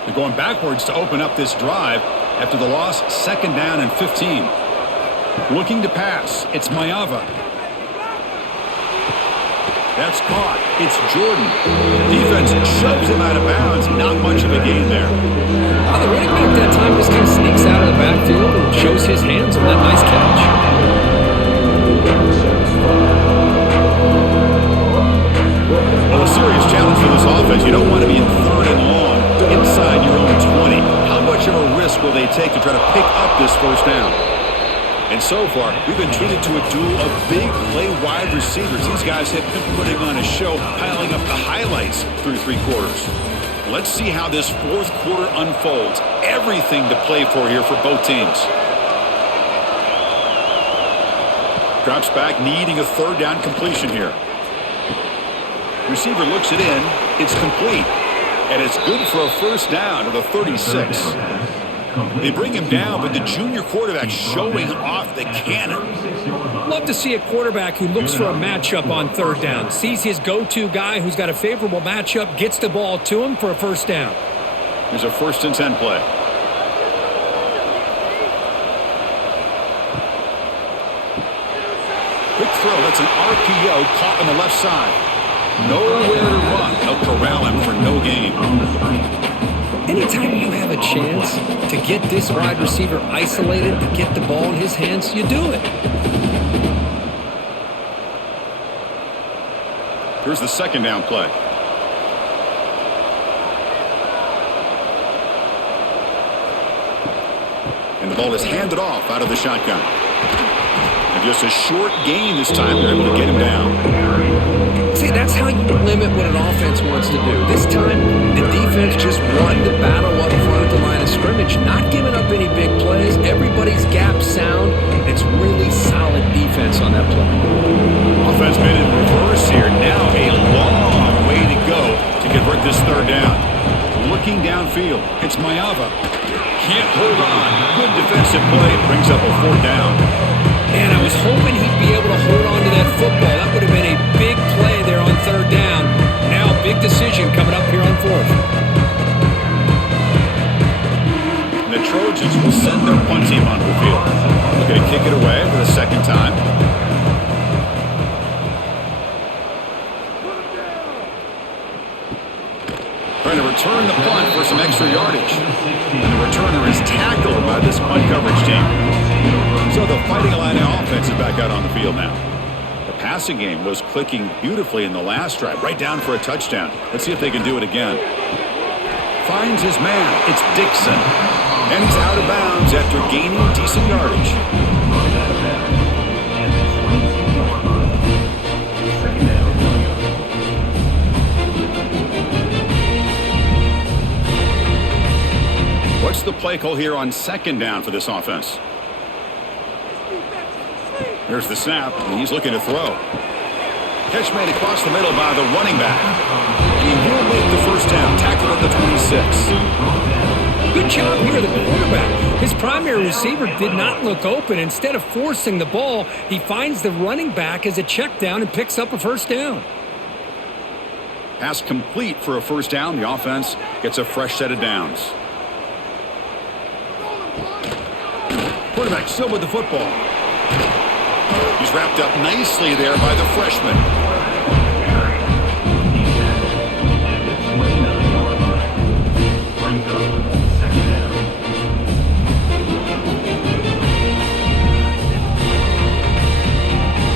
They're going backwards to open up this drive after the loss, 2nd down and 15. Looking to pass, it's Mayava. That's caught. It's Jordan. The defense shoves him out of bounds. Not much of a gain there. The running back that time just kind of sneaks out of the backfield and shows his hands on that nice catch. Well, a serious challenge for this offense. You don't want to be in 3rd and long inside your own 20. How much of a risk will they take to try to pick up this first down? And so far, we've been treated to a duel of big play wide receivers. These guys have been putting on a show, piling up the highlights through 3 quarters. Let's see how this 4th quarter unfolds. Everything to play for here for both teams. Drops back, needing a 3rd down completion here. Receiver looks it in. It's complete. And it's good for a first down to the 36. They bring him down, but the junior quarterback showing off the cannon. Love to see a quarterback who looks for a matchup on 3rd down. Sees his go-to guy who's got a favorable matchup, gets the ball to him for a first down. Here's a 1st and 10 play. Quick throw. That's an RPO caught on the left side. Nowhere to run. They'll corral him for no gain. Anytime you have a chance to get this wide receiver isolated, to get the ball in his hands, you do it. Here's the 2nd down play. And the ball is handed off out of the shotgun. And just a short gain this time. They're able to get him down. say that's how you limit what an offense wants to do. This time, the defense just won the battle up front at the line of scrimmage, not giving up any big plays. Everybody's gap sound. It's really solid defense on that play. Offense made in reverse here. Now a long way to go to convert this third down. Looking downfield, it's Mayava. Can't hold on. Good defensive play. Brings up a fourth down. Man, I was hoping he'd be able to hold on to that football. That would have been a big play there on third down. Now a big decision coming up here on fourth. The Trojans will send their punt team onto the field. Looking to kick it away for the second time. Trying to return the punt for some extra yardage. And the returner is tackled by this punt coverage team. So the Fighting Illini offense is back out on the field now. The passing game was clicking beautifully in the last drive, right down for a touchdown. Let's see if they can do it again. Finds his man. It's Dixon. And he's out of bounds after gaining decent yardage. What's the play call here on second down for this offense? Here's the snap, and he's looking to throw. Catch made across the middle by the running back. And he will make the first down, tackled at the 26. Good job here, the quarterback. His primary receiver did not look open. Instead of forcing the ball, he finds the running back as a check down and picks up a first down. Pass complete for a first down. The offense gets a fresh set of downs. Quarterback still with the football. He's wrapped up nicely there by the freshman.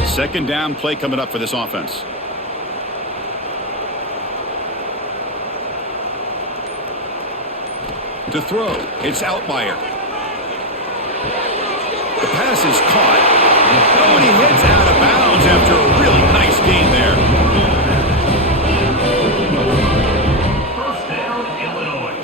Second down play coming up for this offense. To throw, it's Outlier. The pass is caught. Oh, and he heads out of bounds after a really nice gain there. First down, Illinois.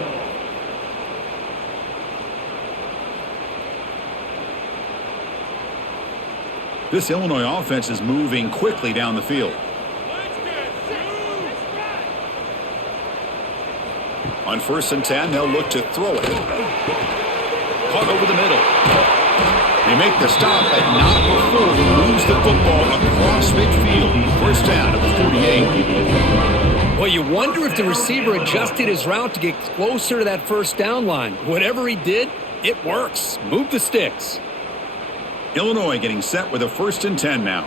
This Illinois offense is moving quickly down the field. On 1st and 10, they'll look to throw it. Caught over the middle. They make the stop, but not before they lose the football across midfield. First down at the 48. Well, you wonder if the receiver adjusted his route to get closer to that first down line. Whatever he did, it works. Move the sticks. Illinois getting set with a 1st and 10 now.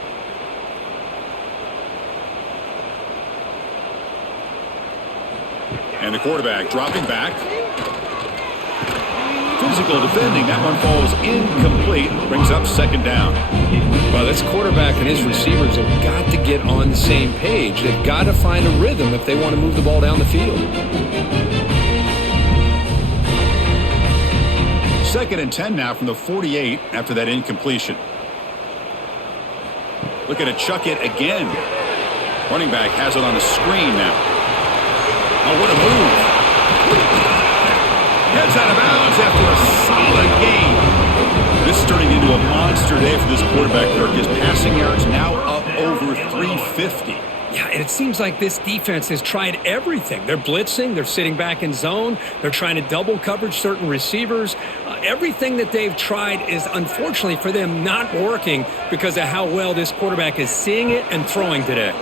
And the quarterback dropping back. Physical defending. That one falls incomplete. Brings up second down. Well, this quarterback and his receivers have got to get on the same page. They've got to find a rhythm if they want to move the ball down the field. 2nd and 10 now from the 48 after that incompletion. Looking to chuck it again. Running back has it on the screen now. Oh, what a move. Heads out of bounds after a solid game. This is turning into a monster day for this quarterback, Kirk. His passing yards now up over 350. Yeah, and it seems like this defense has tried everything. They're blitzing. They're sitting back in zone. They're trying to double coverage certain receivers. Everything that they've tried is, unfortunately for them, not working because of how well this quarterback is seeing it and throwing today.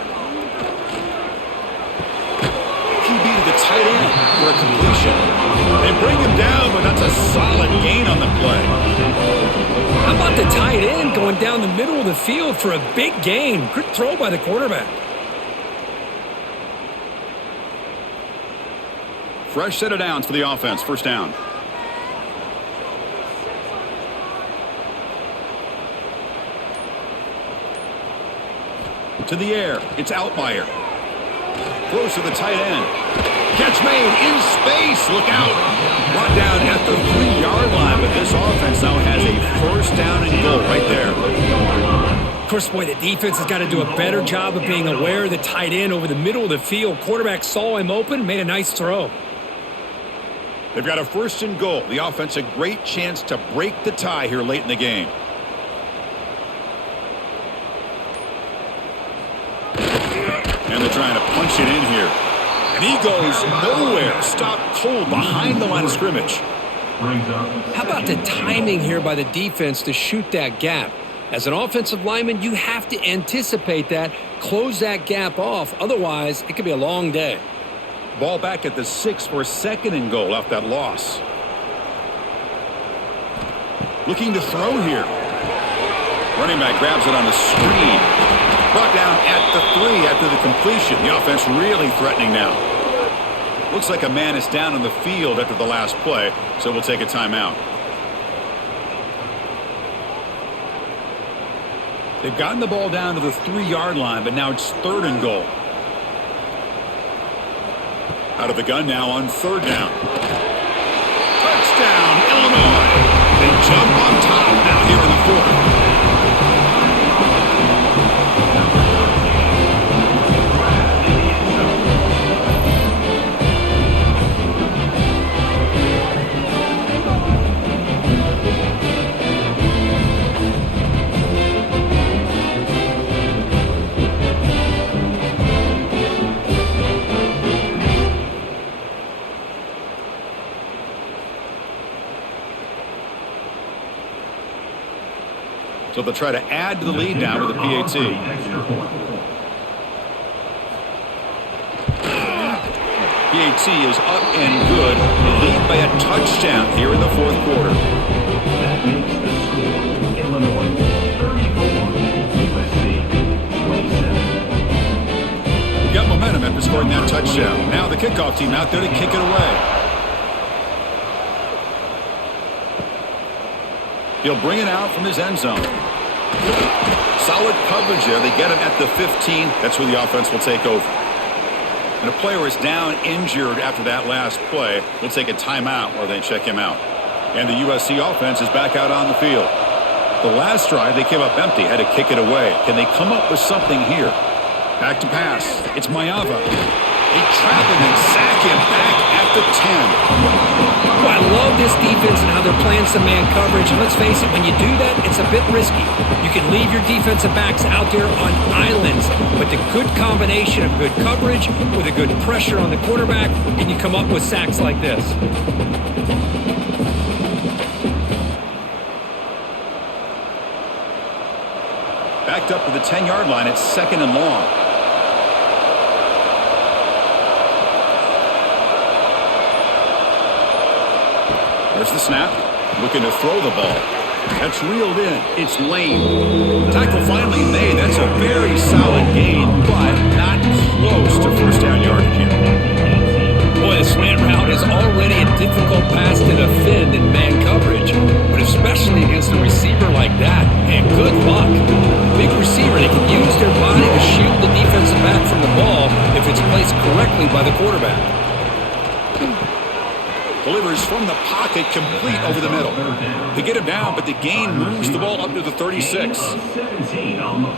QB to the tight end for a completion. They bring him down, but that's a solid gain on the play. How about the tight end going down the middle of the field for a big gain? Good throw by the quarterback. Fresh set of downs for the offense. First down. To the air. It's Outlier. Close to the tight end. Catch made in space. Look out. Brought down at the 3-yard line, but this offense now has a first down and goal right there. course, boy, the defense has got to do a better job of being aware of the tight end over the middle of the field. Quarterback saw him open, made a nice throw. They've got a 1st and goal. The offense a great chance to break the tie here late in the game. And they're trying to punch it in here. And he goes nowhere. Stopped cold behind the line of scrimmage. How about the timing here by the defense to shoot that gap? As an offensive lineman, you have to anticipate that, close that gap off. Otherwise, it could be a long day. Ball back at the 6 for 2nd and goal off that loss. Looking to throw here. Running back grabs it on the screen. Brought down at the 3 after the completion. The offense really threatening now. Looks like a man is down on the field after the last play, so we'll take a timeout. They've gotten the ball down to the 3-yard line, but now it's 3rd and goal. Out of the gun now on 3rd down. Touchdown, Illinois. They jump on top now here in the 4th. So they'll try to add to the lead now with a PAT. PAT is up and good. The lead by a touchdown here in the 4th quarter. That makes the score Illinois 34, USC 27. Got momentum after scoring that touchdown. Now the kickoff team out there to kick it away. He'll bring it out from his end zone. Solid coverage there. They get him at the 15. That's where the offense will take over. And a player is down injured after that last play. We'll take a timeout while they check him out. And the USC offense is back out on the field. The last drive, they came up empty, had to kick it away. Can they come up with something here? Back to pass. It's Mayava. They trap him and sack him back at the 10. Well, I love this defense and how they're playing some man coverage. And let's face it, when you do that, it's a bit risky. You can leave your defensive backs out there on islands, but the good combination of good coverage with a good pressure on the quarterback, and you come up with sacks like this. Backed up to the 10-yard line. It's 2nd and long. There's the snap. Looking to throw the ball. That's reeled in. It's Lane. Tackle finally made. That's a very solid gain, but not close to 1st down yardage here. Boy, the slant route is already a difficult pass to defend in man coverage, but especially against a receiver like that. And good luck. Big receiver, they can use their body to shield the defensive back from the ball if it's placed correctly by the quarterback. Delivers from the pocket, complete over the middle. They get him down, but the gain moves the ball up to the 36.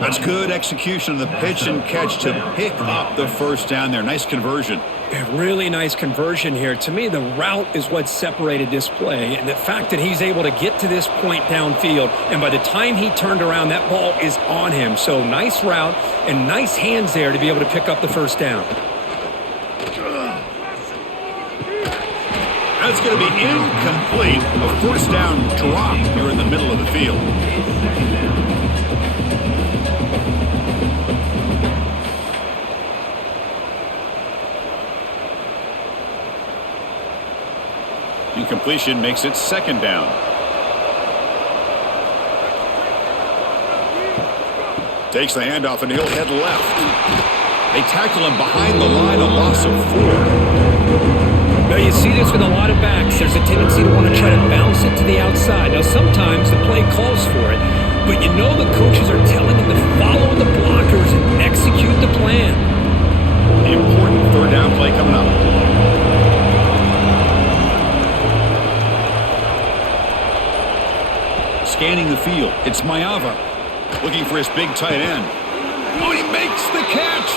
That's good execution of the pitch and catch to pick up the 1st down there. Nice conversion. A really nice conversion here. To me, the route is what separated this play, and the fact that he's able to get to this point downfield, and by the time he turned around, that ball is on him. So nice route and nice hands there to be able to pick up the 1st down. That's going to be incomplete. A 1st down drop here in the middle of the field. Incompletion makes it 2nd down. Takes the handoff and he'll head left. They tackle him behind the line, a loss of 4. Now, you see this with a lot of backs. There's a tendency to want to try to bounce it to the outside. Now, sometimes the play calls for it, but you know the coaches are telling them to follow the blockers and execute the plan. The important 3rd down play coming up. Scanning the field. It's Mayava. Looking for his big tight end. Oh, he makes the catch.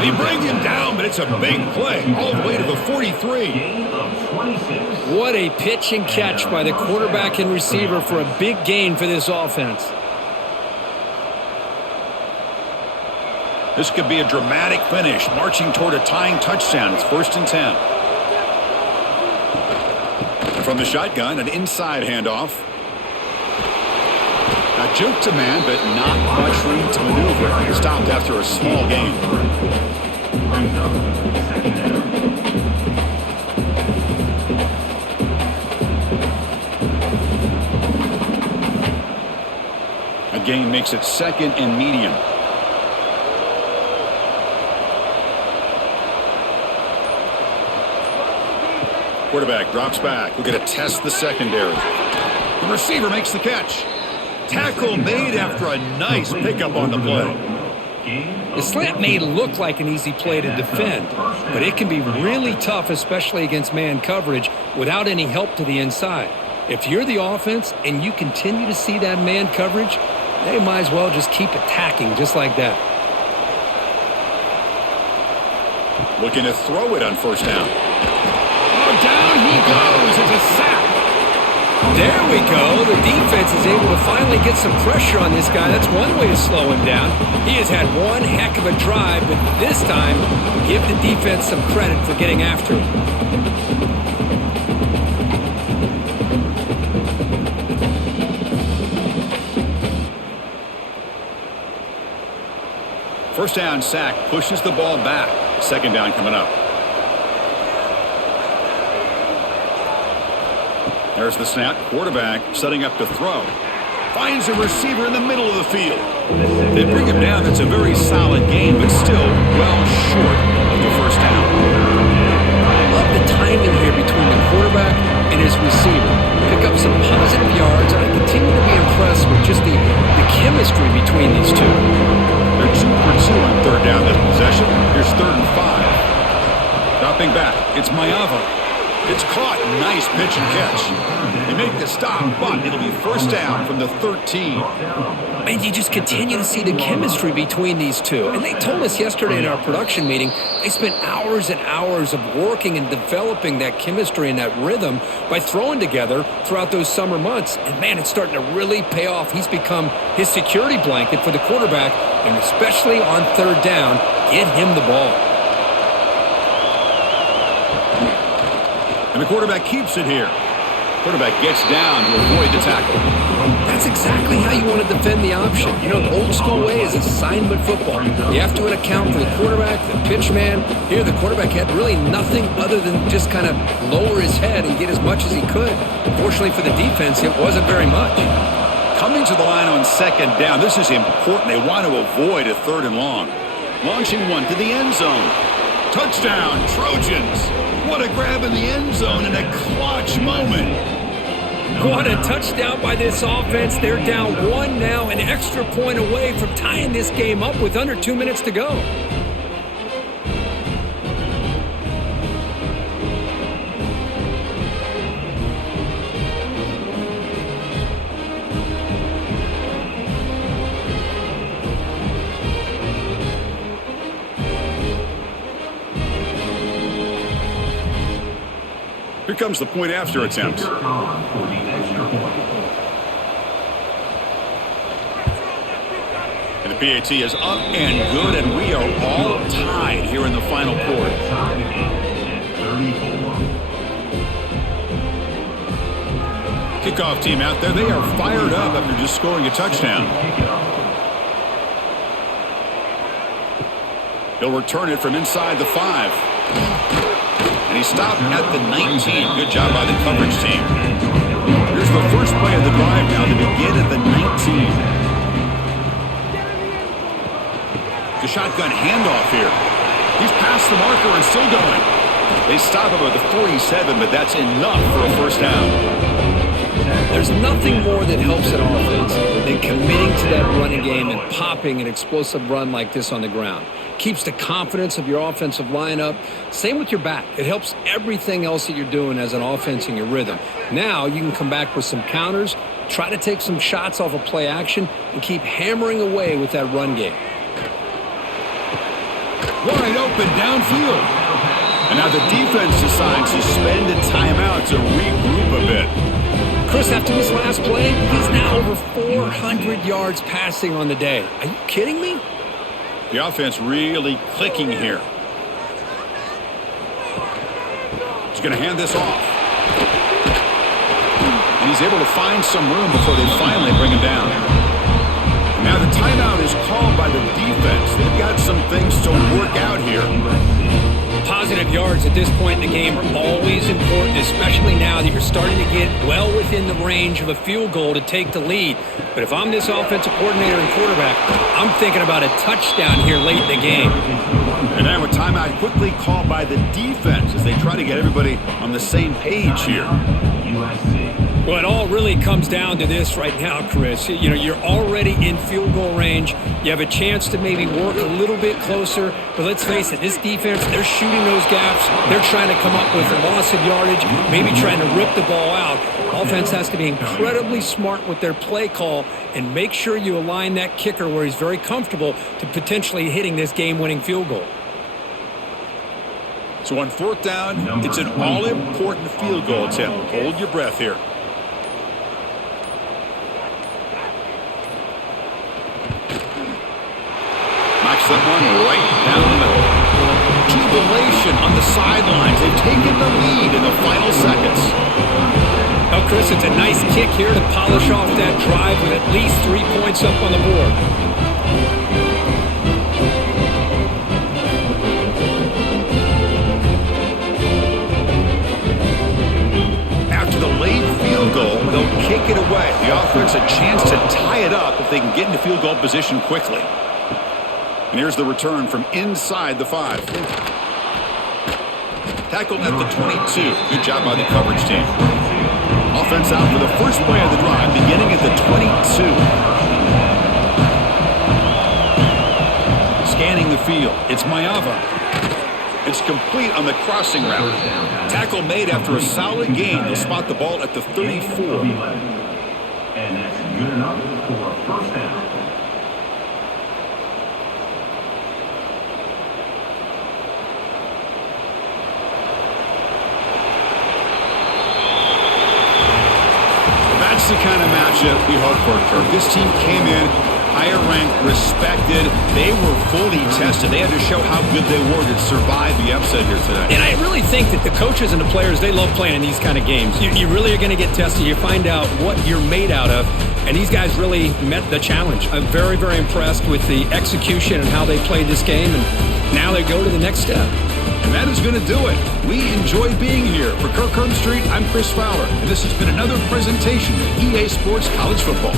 They bring him down, but it's a big play all the way to the 43. Gain of 26. What a pitch and catch by the quarterback and receiver for a big gain for this offense. This could be a dramatic finish, marching toward a tying touchdown. It's 1st and 10. From the shotgun, an inside handoff. A juke to man, but not much room to maneuver. Stopped after a small gain. Brings up 2nd down. A gain makes it 2nd and medium. Quarterback drops back. We're going to test the secondary. The receiver makes the catch. Tackle made after a nice pickup on the play. The slant may look like an easy play to defend, but it can be really tough, especially against man coverage, without any help to the inside. If you're the offense and you continue to see that man coverage, they might as well just keep attacking just like that. Looking to throw it on 1st down. Oh, down he goes. It's a sack. There we go. The defense is able to finally get some pressure on this guy. That's one way to slow him down. He has had one heck of a drive, but this time, give the defense some credit for getting after him. First down sack pushes the ball back. 2nd down coming up. There's the snap. Quarterback setting up to throw. Finds a receiver in the middle of the field. They bring him down. That's a very solid game, but still well short of the 1st down. I love the timing here between the quarterback and his receiver. Pick up some positive yards, and I continue to be impressed with just the chemistry between these two. They're 2 for 2 on 3rd down this possession. Here's 3rd and 5. Dropping back. It's Mayava. It's caught. Nice pitch and catch. They make the stop, but it'll be 1st down from the 13. And you just continue to see the chemistry between these two. And they told us yesterday in our production meeting, they spent hours and hours of working and developing that chemistry and that rhythm by throwing together throughout those summer months. And man, it's starting to really pay off. He's become his security blanket for the quarterback, and especially on 3rd down, get him the ball. And the quarterback keeps it here. Quarterback gets down to avoid the tackle. That's exactly how you want to defend the option. You know, the old school way is assignment football. You have to account for the quarterback, the pitch man. Here, the quarterback had really nothing other than just kind of lower his head and get as much as he could. Fortunately for the defense, it wasn't very much. Coming to the line on 2nd down. This is important. They want to avoid a 3rd and long. Launching one to the end zone. Touchdown, Trojans. What a grab in the end zone in a clutch moment. What a touchdown by this offense. They're down 1 now, an extra point away from tying this game up with under 2 minutes to go. Here comes the point after attempt. For the extra point. And the PAT is up and good, and we are all tied here in the final quarter. Tied at 34. Kickoff team out there, they are fired up after just scoring a touchdown. He'll return it from inside the 5. And he stopped at the 19. Good job by the coverage team. Here's the first play of the drive now to begin at the 19. The shotgun handoff here. He's past the marker and still going. They stop him at the 47, but that's enough for a 1st down. There's nothing more that helps an offense than committing to that running game and popping an explosive run like this on the ground. Keeps the confidence of your offensive lineup. Same with your back. It helps everything else that you're doing as an offense in your rhythm. Now you can come back with some counters Try to take some shots off of play action and keep hammering away with that run game. Wide open downfield. And now the defense decides to spend a timeout to regroup a bit. Chris, after this last play, he's now over 400 yards passing on the day. Are you kidding me? The offense really clicking here. He's going to hand this off. And he's able to find some room before they finally bring him down. Now the timeout is called by the defense. They've got some things to work out here. Positive yards at this point in the game are always important, especially now that you're starting to get well within the range of a field goal to take the lead. But if I'm this offensive coordinator and quarterback, I'm thinking about a touchdown here late in the game. And now a timeout quickly called by the defense as they try to get everybody on the same page here. Well, it all really comes down to this right now, Chris. You know, you're already in field goal range. You have a chance to maybe work a little bit closer. But let's face it, this defense, they're shooting those gaps. They're trying to come up with a loss of yardage, maybe trying to rip the ball out. Offense has to be incredibly smart with their play call and make sure you align that kicker where he's very comfortable to potentially hitting this game-winning field goal. So on fourth down, it's an all-important field goal attempt. Hold your breath here. Knocks that one right down the middle. Jubilation on the sidelines. They've taken the lead in the final seconds. Well, Chris, it's a nice kick here to polish off that drive with at least 3 points up on the board. After the late field goal, they'll kick it away. The offense a chance to tie it up if they can get into field goal position quickly. And here's the return from inside the 5. Tackled at the 22. Good job by the coverage team. Offense out for the first play of the drive, beginning at the 22. Scanning the field. It's Mayava. It's complete on the crossing route. Tackle made after a solid gain. They'll spot the ball at the 34. And that's good enough for a first down. That's the kind of matchup we hope for, Kirk. This team came in higher ranked, respected. They were fully tested. They had to show how good they were to survive the upset here today. And I really think that the coaches and the players, they love playing in these kind of games. You really are going to get tested. You find out what you're made out of. And these guys really met the challenge. I'm very, very impressed with the execution and how they played this game. And now they go to the next step. And that is going to do it. We enjoy being here. For Kirk Herbstreit, I'm Chris Fowler. And this has been another presentation of EA Sports College Football.